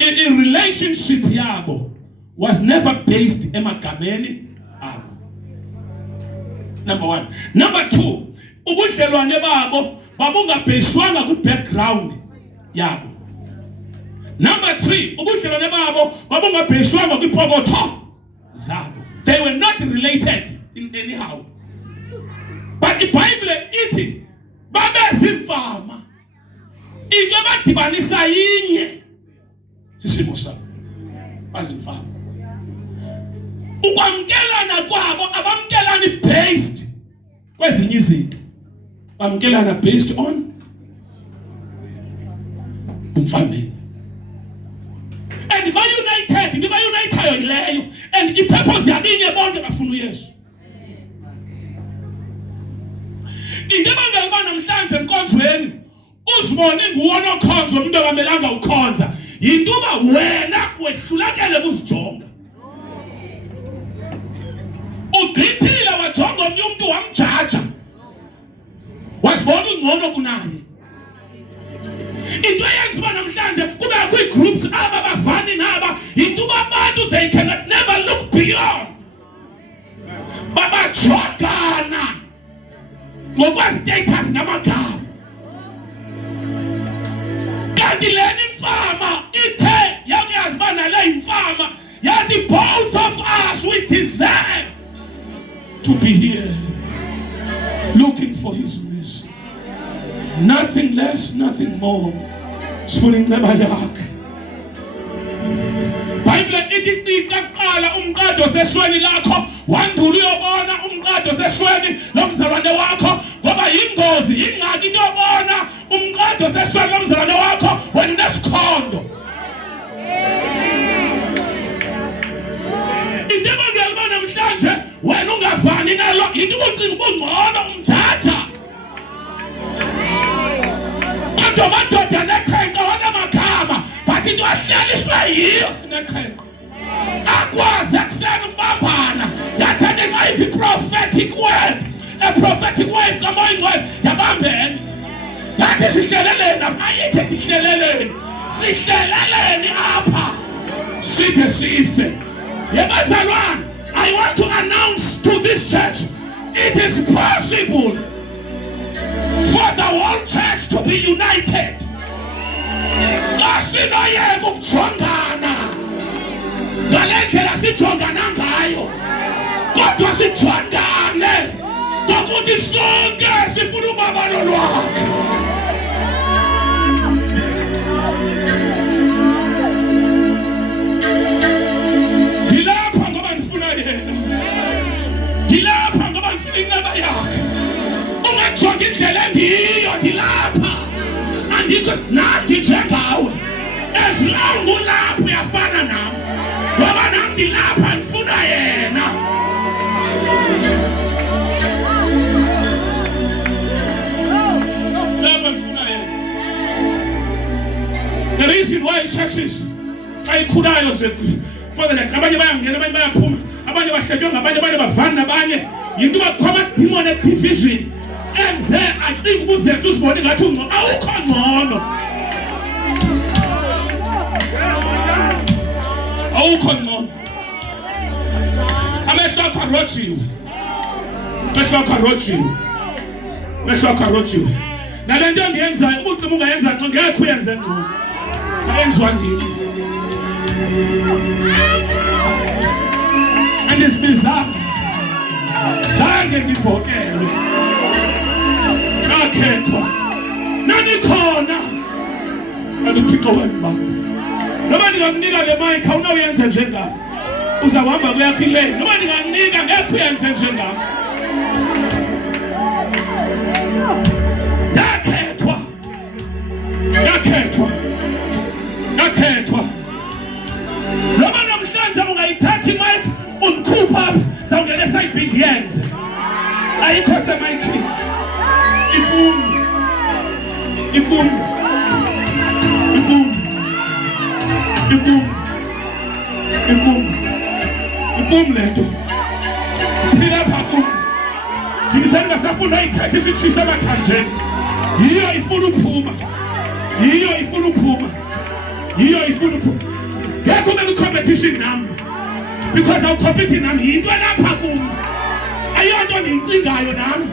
in relationship yabo was never based emagameni abo. Number 1. Number 2, ubudlelwane babo babungabheswanga ku background yabo. Number 3, ubudlelwane babo babungabheswanga kwipokotho zabo. They were not related in anyhow. But the Bible ithi babezimfama. Into abadibanisa yinye sisimo sabo. Bazimfama. Ukwamkelana kwabo abamkelani based kwezinye izinto. Bamkelana based on umfameni. And ba united yileyo and ipurpose yabinye bonke bafuna uYesu. Into bangelibana namhlanje enkonzweni uzibone nguwona okhonza umuntu ongamelanga ukhonza. Yintuba wena wehlulakele kuzijonga. Ugqithile wajonga omnye umuntu wamjaja. Wasibona ungcono kunaye. Into eyenziwa namhlanje kube kwi-groups aba bafani naba yintuba abantu they cannot never look beyond. Babajongana ngokwa-status namagama. Kanti lena imfama ithe yakuyaziba nale imfama yathi both of us we deserve to be here looking for his mercy. Nothing less, nothing more. Sifuna inceba yakhe. Bible ithi qaqala umqado sesweni lakho wandula uyobona umqado sesweni lomzalwane wakho ngoba yingozi ingxaki into yobona umqado sesweni lomzalwane wakho wena unesikhondo. Indaba ngiyalibona namhlanje wena ungavani nalo yinto ubucinga ubungcono umthatha. Kodwa madoda neqhenqa wanamagama but into ahlaliswe yiyo sineqhenqa. Akwazi akusena ukubambana yathanda ngayivi prophetic word. A prophetic word kamoyingcwele yabambene. Yathi sihleleleni ayithi sihleleleni. Sihleleleni apha. Sithe sife. Yebazalwane, I want to announce to this church, it is possible for the whole church to be united. Asinoyeka ukujongana ngalendlela sijongana ngayo, kodwa sijondane ngokuthi sonke sifuna ubabalo lwakhe. Dilapha ngoba ngifuna yena. Dilapha ngoba ngifuna inceba yakhe. Ungajonga indlela engiyo dilapha. Andikho nandi njengawe. As long ulapha uyafana nami. Ngoba nami dilapha ngifuna yena. Lapha ngifuna yena. The reason why churches ayikhulayo for the abanye bayangena abanye bayaphuma abanye bahletshwe ngabanye abanye bavana nabanye yinto bakhoma demon division enze acinga ubuzethu uzibone ngathi ungcono awukho ngcono. Awukho ngcono. Amehlo akho arojiwe. Amehlo akho arojiwe. Amehlo akho arojiwe. Nalento engiyenzayo umuntu ungayenza ngeke uyenze ngcono. Ayenzwa ndini. And it's bizarre. Zange ngivokelwe. Nakhethwa. Nanikhona. Aluthixo wembamba. Noma ningamnika le mic awunawenza njengami. Uzahamba kuyakho ilane. Noma ningamnika ngeke uyenze njengami. Yakhethwa. Noma namhlanje ungayithatha imic undikhupha apha zawungena esayibhindi yenze. Ayikho semic. Ipum. Lento. Phila phaku. Ngisenga safuna ayithatha isithisa emathanjeni. Yiyo ifuna ukuphuma. Ngeke ube competition nami. Because I'm competing nami yinto lapha kum. Ayonto ngiyicingayo nami.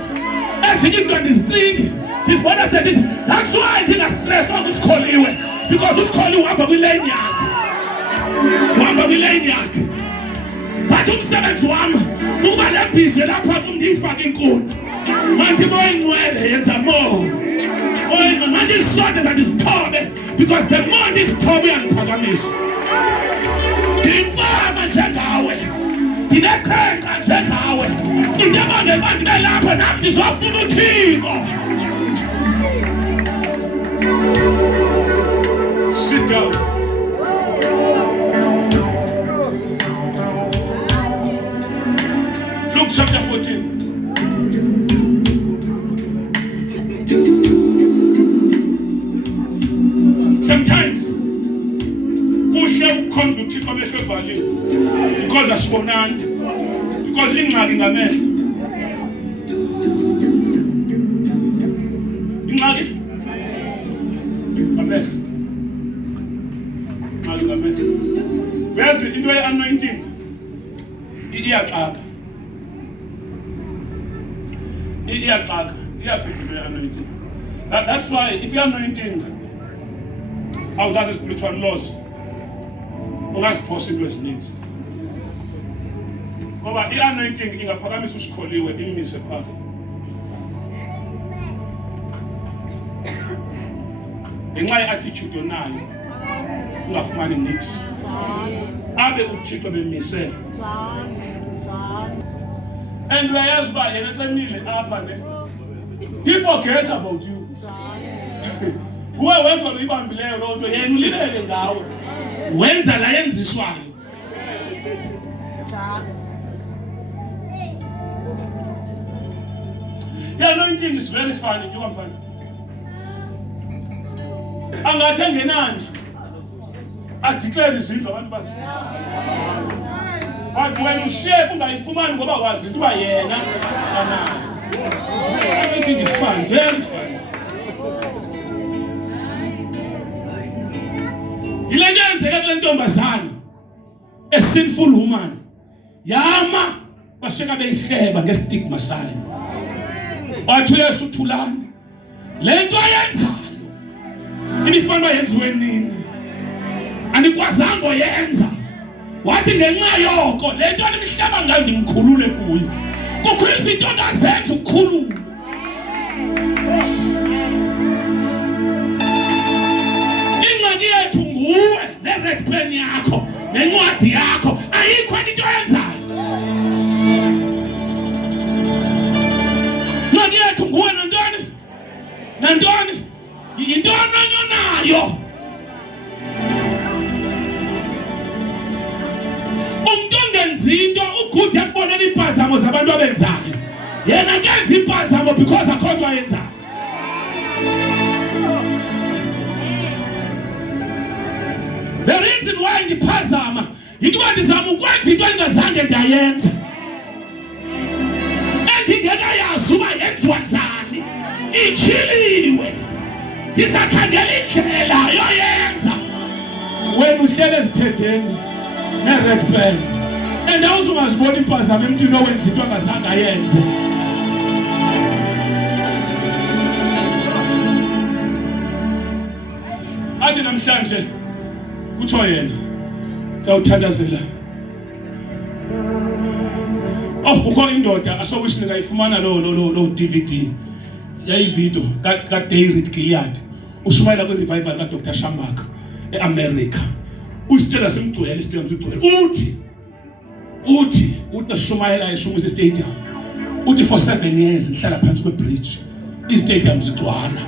Ezinye into ndizitringi. Ndizibona sendithi that's why ndingastress ukusikholiwe. Because usikholiwe uhamba kwilane yakhe. But umsebenzi wami ukuba lebhizi lapha ndiyifaka inkuni. Manti boyingcwele yenza more. Oh, man is sorted that is tobe because the man is tobe and pagamis. Divama njagawe. Dinekhenga njagawe. Indabane bantu belapha nami ndizofuna uthiko. Sit down. Luke chapter 14. Sometimes kuhle ukukhonza uThixo bese evaliwe because asibonani because ingxaki ngamehlo bese into ye-anointing iyaxaka iyabhidula anointing. That's why if you're anointing awuzazi spiritual laws ungaziphosa into ezininzi ngoba i-anointing ingaphakamisa usikholiwe imise phakhe. Ngenxa ye-attitude yonayo ungafumani nix abe uThixo bemise and uyayazi uba yena xemile apha ne he forget about you. Kuwe wedwa uyibambileyo loo nto yena ulilele ngawe wenza la yenziswayo. The anointing is very funny. You can find angathi engenani adeclare izindlu abantu bazi but wena ushape ungayifumani ngoba wazi into uba yena anayo. Everything is fun, very fun. Yile nto yenzeka kule ntombazana a sinful woman yama basheka beyihleba ngestigma sayo wathi uYesu uthulani le nto ayenzayo ibifanele yenziwe nini anikwazanga oyenza wathi ngenxa yoko le nto nimhlaba ngayo ndimkhulule kuyo kukho izinto ongazenza ukukhulula. Ingxaki yethu nguwe ne-red pen yakho nencwadi yakho ayikho into oyenzayo. Ingxaki yethu nguwe nantoni yintoni onyonayo. Umuntu ongenzi into ugude ekubonela impazamo zabantu abenzayo yena kenza impazamo because akho nto ayenzayo. The reason why ndiphazama yikuba ndizama ukwenza into endingazange ndayenza endingekayazi uba yenziwa njani ityhiliwe ndisakhangela indlela yoyenza. Wena uhlele ezithendeni ne-red pen and awuzungazibona impazamo emntwini owenza into angazange ayenze. Athi namhlanje utsho yena ndawuthandazela kukho indoda asowishi nikayifumana lo DVD yayividiyo ka-David Gilead ushumayela kwi-revival ka-Dr. Shamaka e-America. Usitela simgcwele isitela simgcwele uthi nashumayela eshumisa istadium uthi for 7 years ihlala phansi kwebridge istadium zigcwala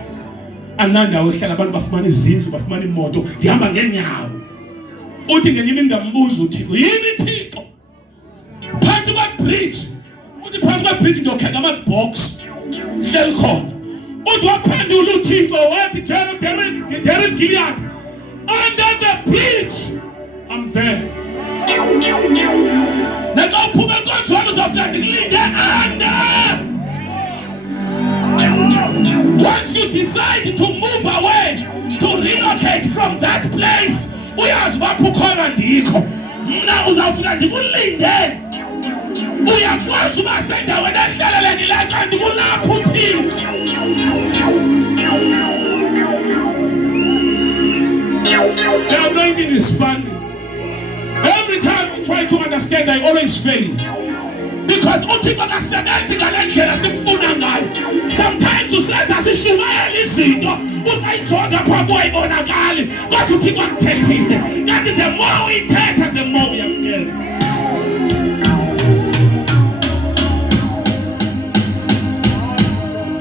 anandawo ihlala abantu bafumana izindlu bafumana imoto ndihamba ngenyawo uthi ngenye imini ngambuza uThixo yini Thixo phansi kwebridge uthi phansi kwebridge ndiyokhenga ama-box hleli khona uthi waphendula uThixo wathi Derek Gilead under the bridge I'm there naka uphume enkonzweni uzofika ndikulinde under. Once you decide to move away, to relocate from that place, uyazi lapho ukhona ndikho mna uzawufika ndikulinde uyakwazi uba sendaweni ehlelelekileyo kanti kulapho uThixo. The anointing is funny. Every time I try to understand, I always fail. Because uThixo akasebenzi ngale ndlela simfuna ngayo. Sometimes usenza sishumayela izinto unayijonga phambi ayibonakali kodwa uThixo akuthethise. Kanti the more uyithetha the more uyamkela.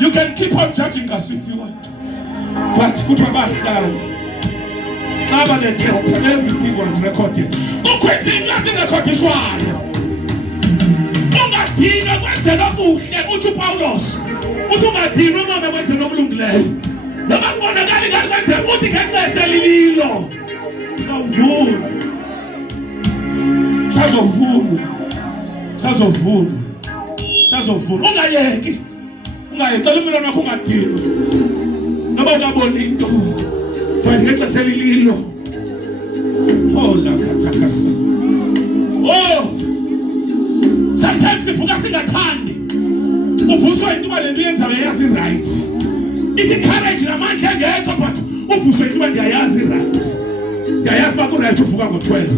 You can keep on judging us if you want. But kuthiwa bahlala. Xa balethetha everything was recorded. Ukwezinto ezirekhodishwayo. Ungadinwa kwenzela okuhle uthi uPawulos uthi ungadinwa noma kwenzela okulungileyo noma kubonakala ngathi kwenzela uthi ngexesha lililo sazovuna ungayeki cela umlilo wakho ungadinwa noma ungaboni into but ngexesha lililo hola kathakasa sometimes ivuka singathandi uvuswa into lento yenzayo yazi right ithi courage namandla engekho but uvuswa into ndiyayazi right ndiyayazi ba ku right uvuka ngo12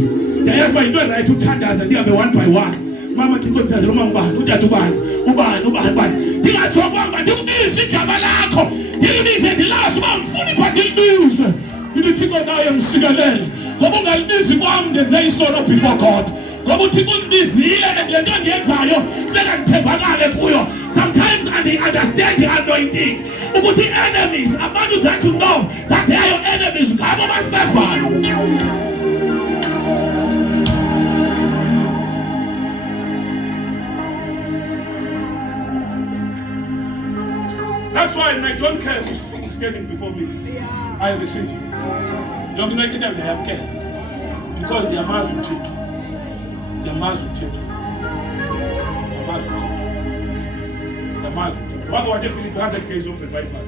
ndiyayazi ba into right uthandaza ndihambe one by one mama ndikuthaza noma ngubani utata ubani ndingatsho kwamba ndikubize igama lakho ndilibize ndilazi uba mfuni but ndilibize Uthixo naye msikelele ngoba ungalibizi kwami ndenze isono before God. Ngoba uThixo undibizile lento engiyenzayo funeka ngithembakale kuyo. Sometimes and they understand the anointing. Ukuthi enemies abantu that to know that they are your enemies ngabo basevayo. That's why I don't care who's standing before me. I receive you. You're going to tell me I care. Because they are mass will take you. They are mass will take you. The mass will take you. The mass will take you. What was definitely 100 days of revival?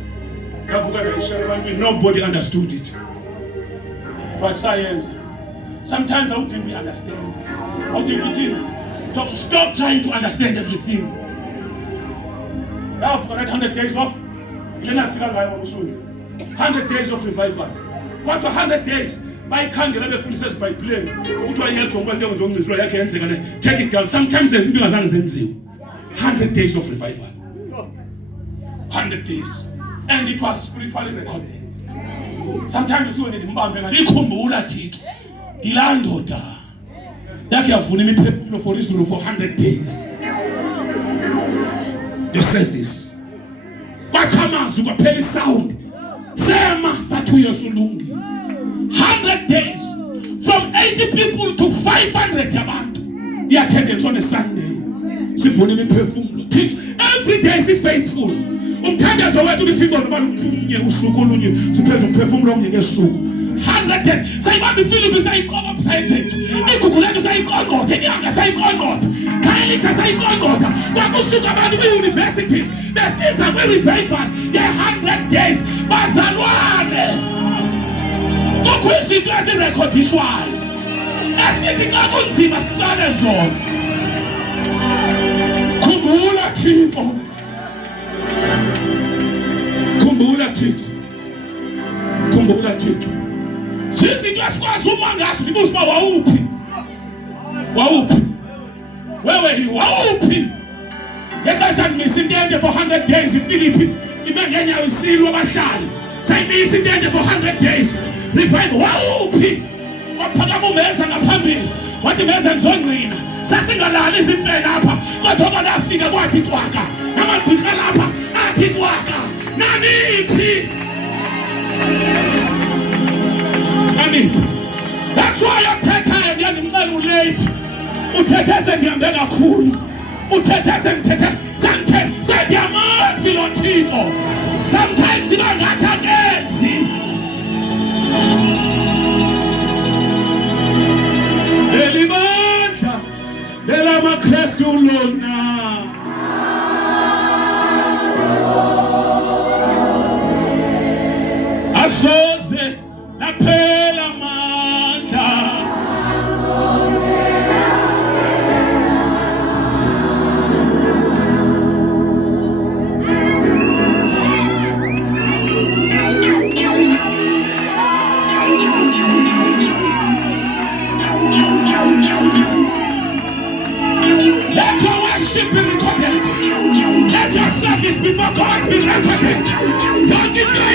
Nobody understood it. But science, sometimes how do we understand? How do we think? So stop trying to understand everything. Now I've got 100 days off. 100 days of revival. What 100 days? By Kangela the full says by plane. Take it down. Sometimes there's 100 days of revival. 100 days. And it was spiritually recorded. Sometimes it's when it's for 100 days. Your service. Watch a penny sound. Sema satuyo sulungi. 100 days. From 80 people to 500 abantu. He attended on a Sunday. Every day is faithful. Umthandazo wethu uThixo noma umnye usuku olunye siphethe umphefumulo omnye ngesuku 100 days sayibamba iFilipi sayiqoqa sayichange igugu lethu sayiqoqotha inyanga sayiqoqotha khayilitha sayiqoqotha kwakusuka abantu kwi-universities besiza kwi-revival ye-100 days bazalwane kukho izinto ezirekhodishwayo esithi xa kunzima sitsale zona khumbula Thixo. Kumbula Thixo. Sisi kwasikwazi umangazi ndibuza uba wawuphi? Wewe wawuphi? Ngexesha ngimisa intente for 100 days iFilipi ibe ngenyawo isilwa abahlali. Sayimisa intente for 100 days. Revival wawuphi? Waphakama umeza ngaphambili. Wathi meza ngizongqina. sasingalali izinhle lapha kodwa balafika kwathi twaka namagqwirha lapha athi twaka naniphi. That's why yathetha ngiyangimxela ulate uthetheze ngihambe kakhulu uthetheze ngithethe santhe sediamanzi lo Thixo sometimes ingathi akenzi elibandla lelamaKristu lona asoze laphela amandla Let your worship be recorded. Let your service before God be recorded. Don't declare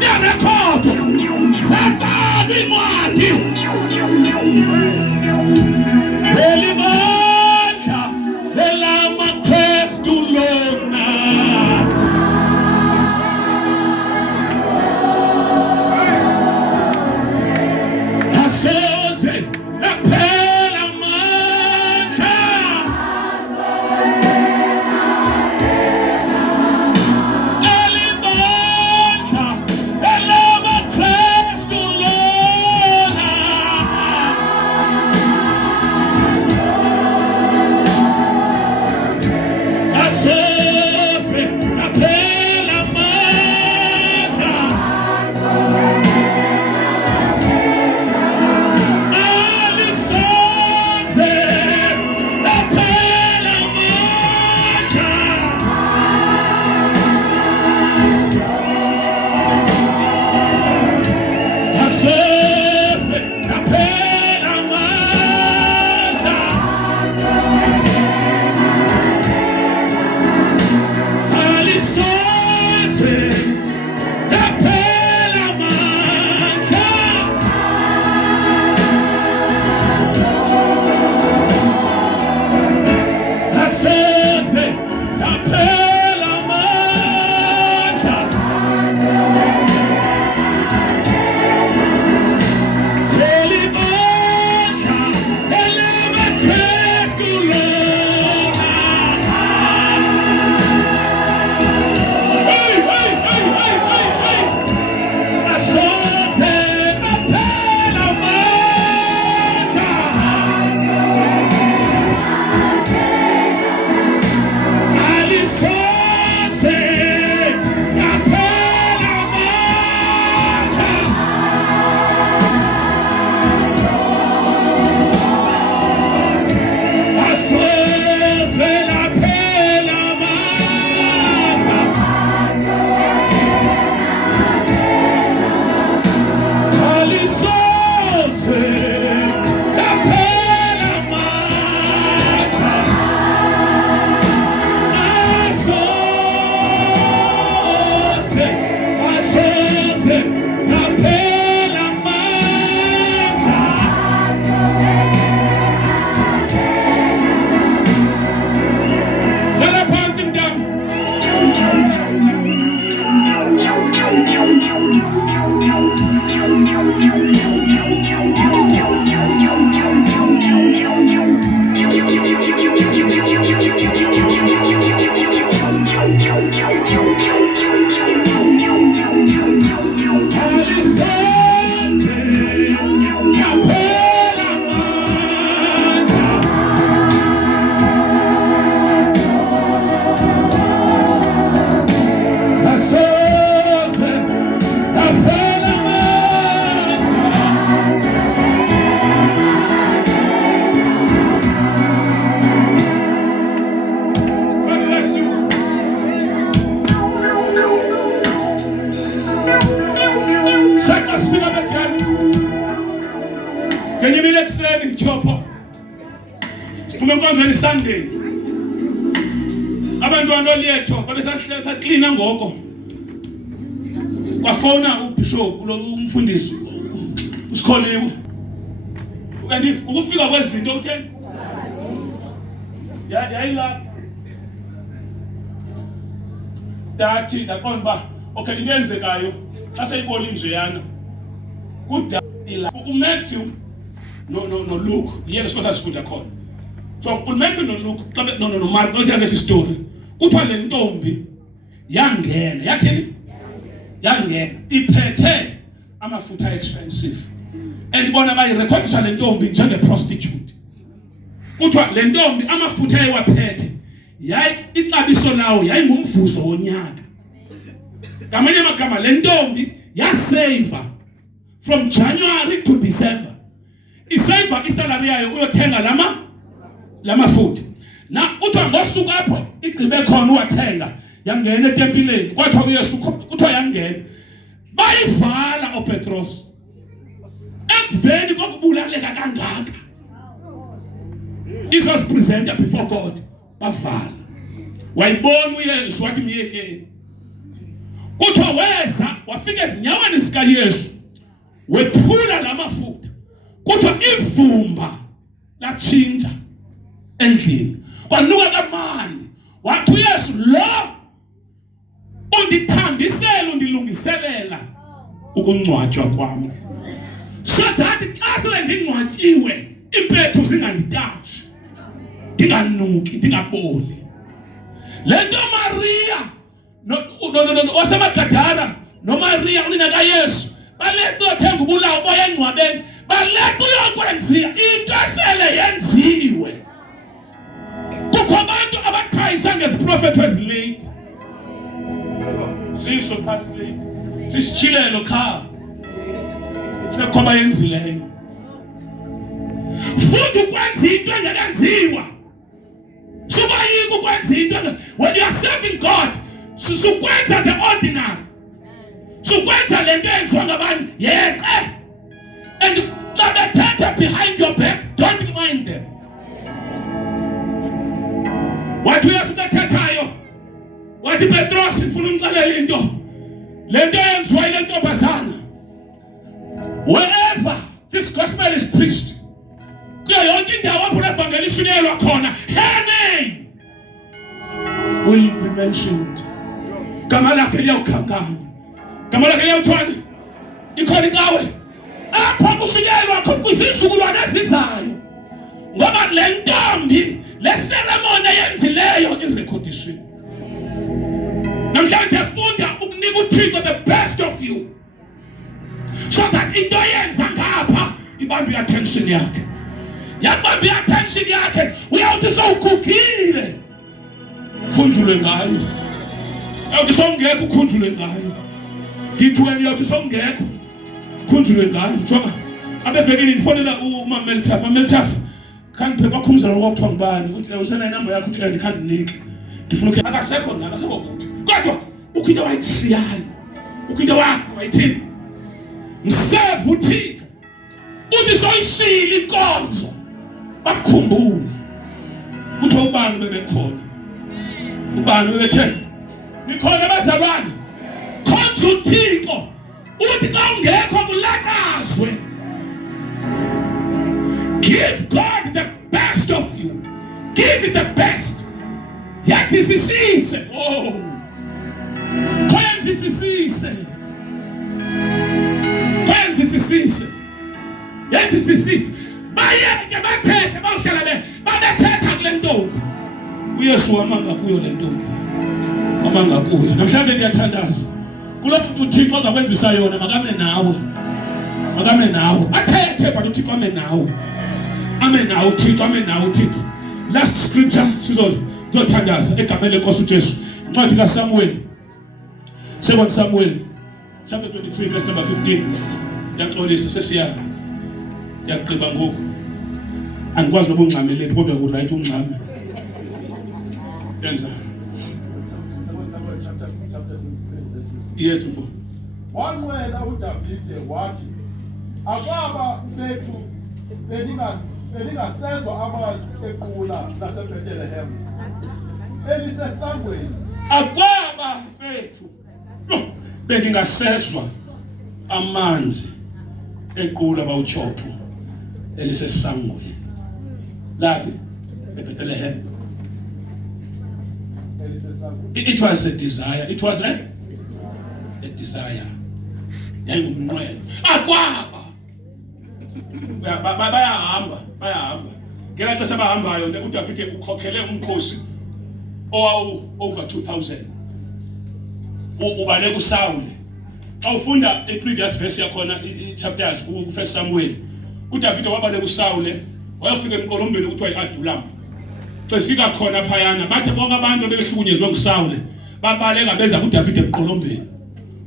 your record. Satan be mwadi. Elimanda elamaKristu lona. Asoze laphela amandla. Elimandla elamaKristu lona. Asoze laphela amandla. Alisoze laphela amandla. Asoze laphela amandla. Alisoze laphela amandla. Asoze laphela amandla. Elimandla elamaKristu lona. Hey, hey, hey, hey, hey, hey. Asoze laphela amandla. Alisoze laphela amandla. Asoze laphela amandla. Alisoze laphela amandla. Asoze laphela amandla. Lala phansi mntwana. Alisoze laphela amandla. Asoze laphela amandla. God bless you. Sakasifika betyani. Ngenye imini ekuseni Jopho. Siphume enkonzweni Sunday. Abantwana olietho babesahlala saklina ngoko. Kwafona ubishop lo umfundisi usikholiwe. kanti ukufika kwezinto utheni yayilapha dathi ndaqonda uba okay into eyenzekayo xa seyibona njeyana uMatthew no-Luke yena sipho sasifunda khona so uMatthew no-Luke no Mark nothanga lesi story kuthiwa le ntombi yangena yathini yangena iphethe amafutha expensive and bona bayirekhodisha le ntombi njenge-prostitute kuthiwa le ntombi amafutha ayewaphethe ixabiso lawo yayingumvuzo wonyaka ngamanye amagama le ntombi yaseva from January to December iseva isalary yayo uyothenga lamafutha na kuthiwa ngosuku apho igqibe khona uwathenga yangena etempileni kwathiwa uYesu kuthiwa yangena bayivala oPetros emveni kokubulaleka kangaka Jesus presenter before God bavala wayibona uYesu wathi myekeni kuthiwa weza wafika ezinyaweni zikaYesu wephula lamafutha kuthiwa ivumba latshintsha endlini kwanuka kamandi wathi uYesu lo undithambisela undilungiselela ukungcwatshwa kwami so that xa sele ndingcwatyiwe impethu zinganditashi ndinganuki ndingaboli le nto Maria wasemagadala noMaria unina kaYesu baleka uyothenga ubulawo boya engcwabeni baleka uyokwenziwa into esele yenziwe kukho abantu abaqhayisa ngeziprofethi ezilate siso phasile sisichilelo kha sekhoba yenzileyo futhi ukwenza into engekenziwa subayika ukwenza into when you are serving God sukwenza the ordinary sukwenza lento enziwa ngabantu yeqe and xa bethetha behind your back don't mind them wathi uyafika thethayo wathi Petros ngifuna umxelela into lento yenziwa ile ntombazana wherever this gospel is preached kuyo yonke indawo apho evangeli ishunyelwa khona her name will be mentioned gama lakhe liyawukhankanya gama lakhe liyawuthwani ikhona incawe apho kushunyelwa khona kwizizukulwane ezizayo ngoba le ntombi le ceremony eyenzileyo irecordishini namhlanje siyafunda ukunika uThixo the best of you so that into yenza ngapha ibambe attention yakhe yakubambe attention yakhe uyawuthi sowugugile khunjulwe ngayo awuthi sowungekho ukhunjulwe ngayo ngithuweni yawuthi sowungekho khunjulwe ngayo jonga abevekini nifonela uMamelthafa kanti bakhumzela ukuthiwa ngibani uthi usena inamba yakho uthi andikhandiniki ngifuna ukhe akasekho nami akasekho kuthi kodwa ukhinde wayishiyayo ukhinde wakho wayithini mseve uThixo uthi soyishila inkonzo bakukhumbule ukuthi ubani bebekhona ubani bebethe nikhona bazalwane khonza uThixo uthi xa ungekho kulakazwe give God the best of you give it the best yathi sisise kwenza sisise yathi sisise bayeke bathethe bawuhlala babethetha kule ntombi uYesu wamanga kuyo le ntombi wamanga kuyo namhlanje ndiyathandaza kulo muntu uThixo ozakwenzisa yona makame nawe athethe but uThixo ame nawe uThixo ame nawe uThixo last scripture sizothandaza egameni lenkosi uJesu incwadi kaSamuel 2 Samuel chapter 23 verse number 15 yaxolisa sesiya yaqhiba ngoku angikwazi noba ungxamelephi kodwa ku right ungxame yenza yes mfo wamwela uDavide wathi akwaba bethu beningasezwa amanzi equla laseBethlehem elisesangweni akwaba bethu bengingasezwa amanzi equla bawuchopho elisesangweni laphi eBethlehem. It was a desire. It was a desire. Yayingumnqwelo. Akwaba. Bayahamba. Ngela xesha bahambayo uDavide ukhokhele umkhosi over 2000. Ubale kuSaul. Xa ufunda iprevious verse yakhona chapters ku1 Samuel. uDavide wabale kuSaul wayofika emqolombeni kuthiwa iAdulam. Sefika khona phayana bathe bonke abantu bebehlukunyezwe nguSaul babaleka beza kuDavide emqolombeni.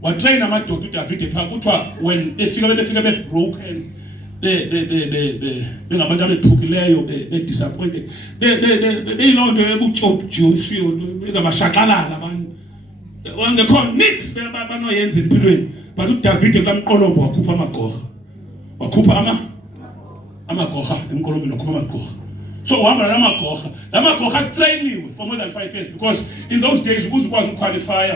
Watrain amadoda uDavide pha kuthiwa when befika be-broken bengabantu abethukileyo be-disappointed beyilonto ebutshopjusiyo bengabashaqalala abantu wangekho nix banoyenza empilweni but uDavide kulamqolombo wakhupha amagorha emqolombeni wakhupha amagorha. So uhamba lamagorha trainiwe for more than 5 years because in those days ukwazi uqualify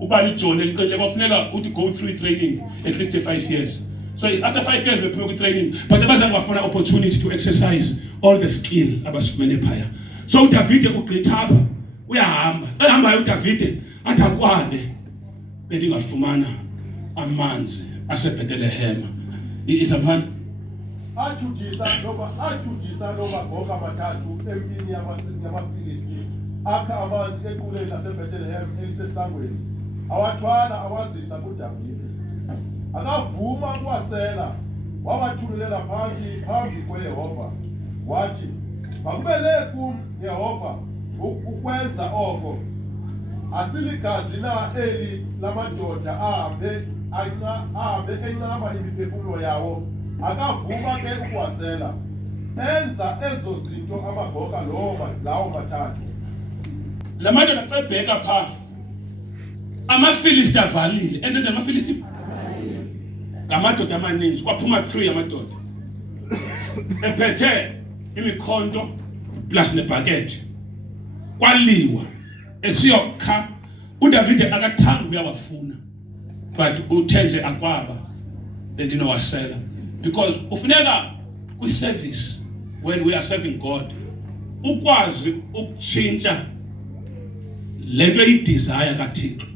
uba liJohn eliqinile kwafuneka uthi go through training at least 5 years. So after 5 years bephuma ku-training but abazange bafumana opportunity to exercise all the skill abasifumene phaya. So uDavide ugqitha apha ehambayo uDavide athi akwande bendingafumana amanzi aseBethlehem. Isavana ajudisa noma goga amathathu empini yamaFilisti akha amanzi equleni laseBethlehem elisesangweni awathwala awazisa kuDavide akavuma ukuwasela wawathululela phambi kweYehova wathi makubele kum Yehova ukwenza oko asiligazi na eli lamadoda ahambe encama imiphefumulo yawo akavuma ke ukuwasela enza ezo zinto amagoga lawo mathathu. Lamadoda xa ebheka pha amaFilisti avalile enze amaFilisti ngamadoda amaninzi kwaphuma 3 amadoda ephethe imikhonto plus nebhakethi kwaliwa esiyokha uDavide akathanga uyawafuna but uthe nje akwaba bendinowasela because ufuneka kwi-service when we are serving God ukwazi ukutshintsha lento eyidesire kaThixo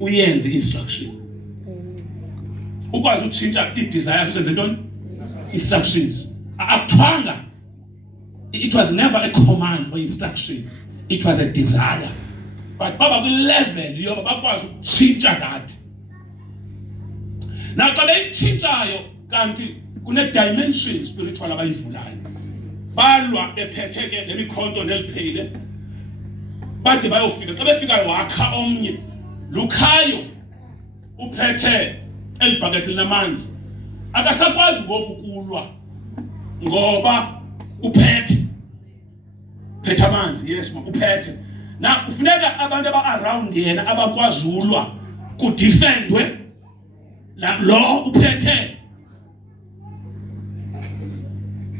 uyenze instruction ukwazi ukutshintsha i-desire usenze ntoni instructions akuthwanga. It was never a command or instruction, it was a desire but baba kwi-level yoba bakwazi ukutshintsha that. Now xa beyitshintshayo kanti kune-dimension spiritual abayivulayo balwa bephethe ke lemikhonto neliphile bade bayofika xa befikayo wakha omnye lukhayo uphethe elibhakethi linamanzi akasakwazi ngoku kulwa ngoba uphethe amanzi. Yes uphethe na kufuneka abantu aba-around yena abakwazi ulwa kudifendwe lo uphethe.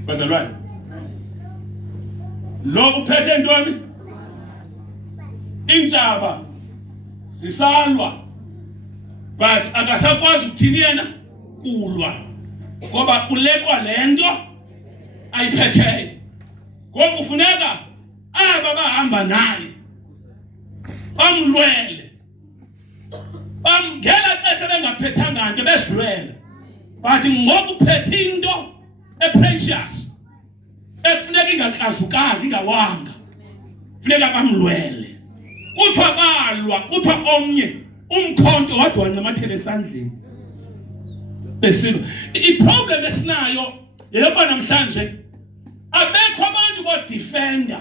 Bazalwane lo uphethe ntoni intshaba zisalwa but akasakwazi ukuthini yena kulwa ngoba ulekwa lento ayiphetheyo. Ngoba kufuneka aba bahamba naye bamlwele bamngela xesha bengaphethanga nto besilwele but ngoba uphethe into precious ekufuneka ingaklazukanga ingawanga funeka bamlwele kuthiwa balwa kuthiwa omnye umkhonto wadwa wancamathela esandleni besilwa. I-problem esinayo yeyoba namhlanje abekho abantu bodefender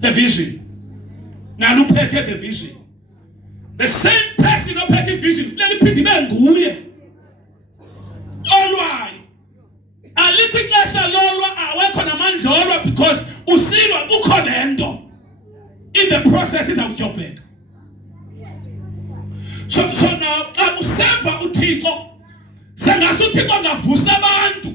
the vision naluphethe the vision. The same person ophethe vision funeka iphinde ibe nguye olwayo. Alikho ixesha lolwa awekho namandla olwa because usilwa kukho lento in the process izawutyobheka. So now xa useva uThixo sengasuthi kongavusa abantu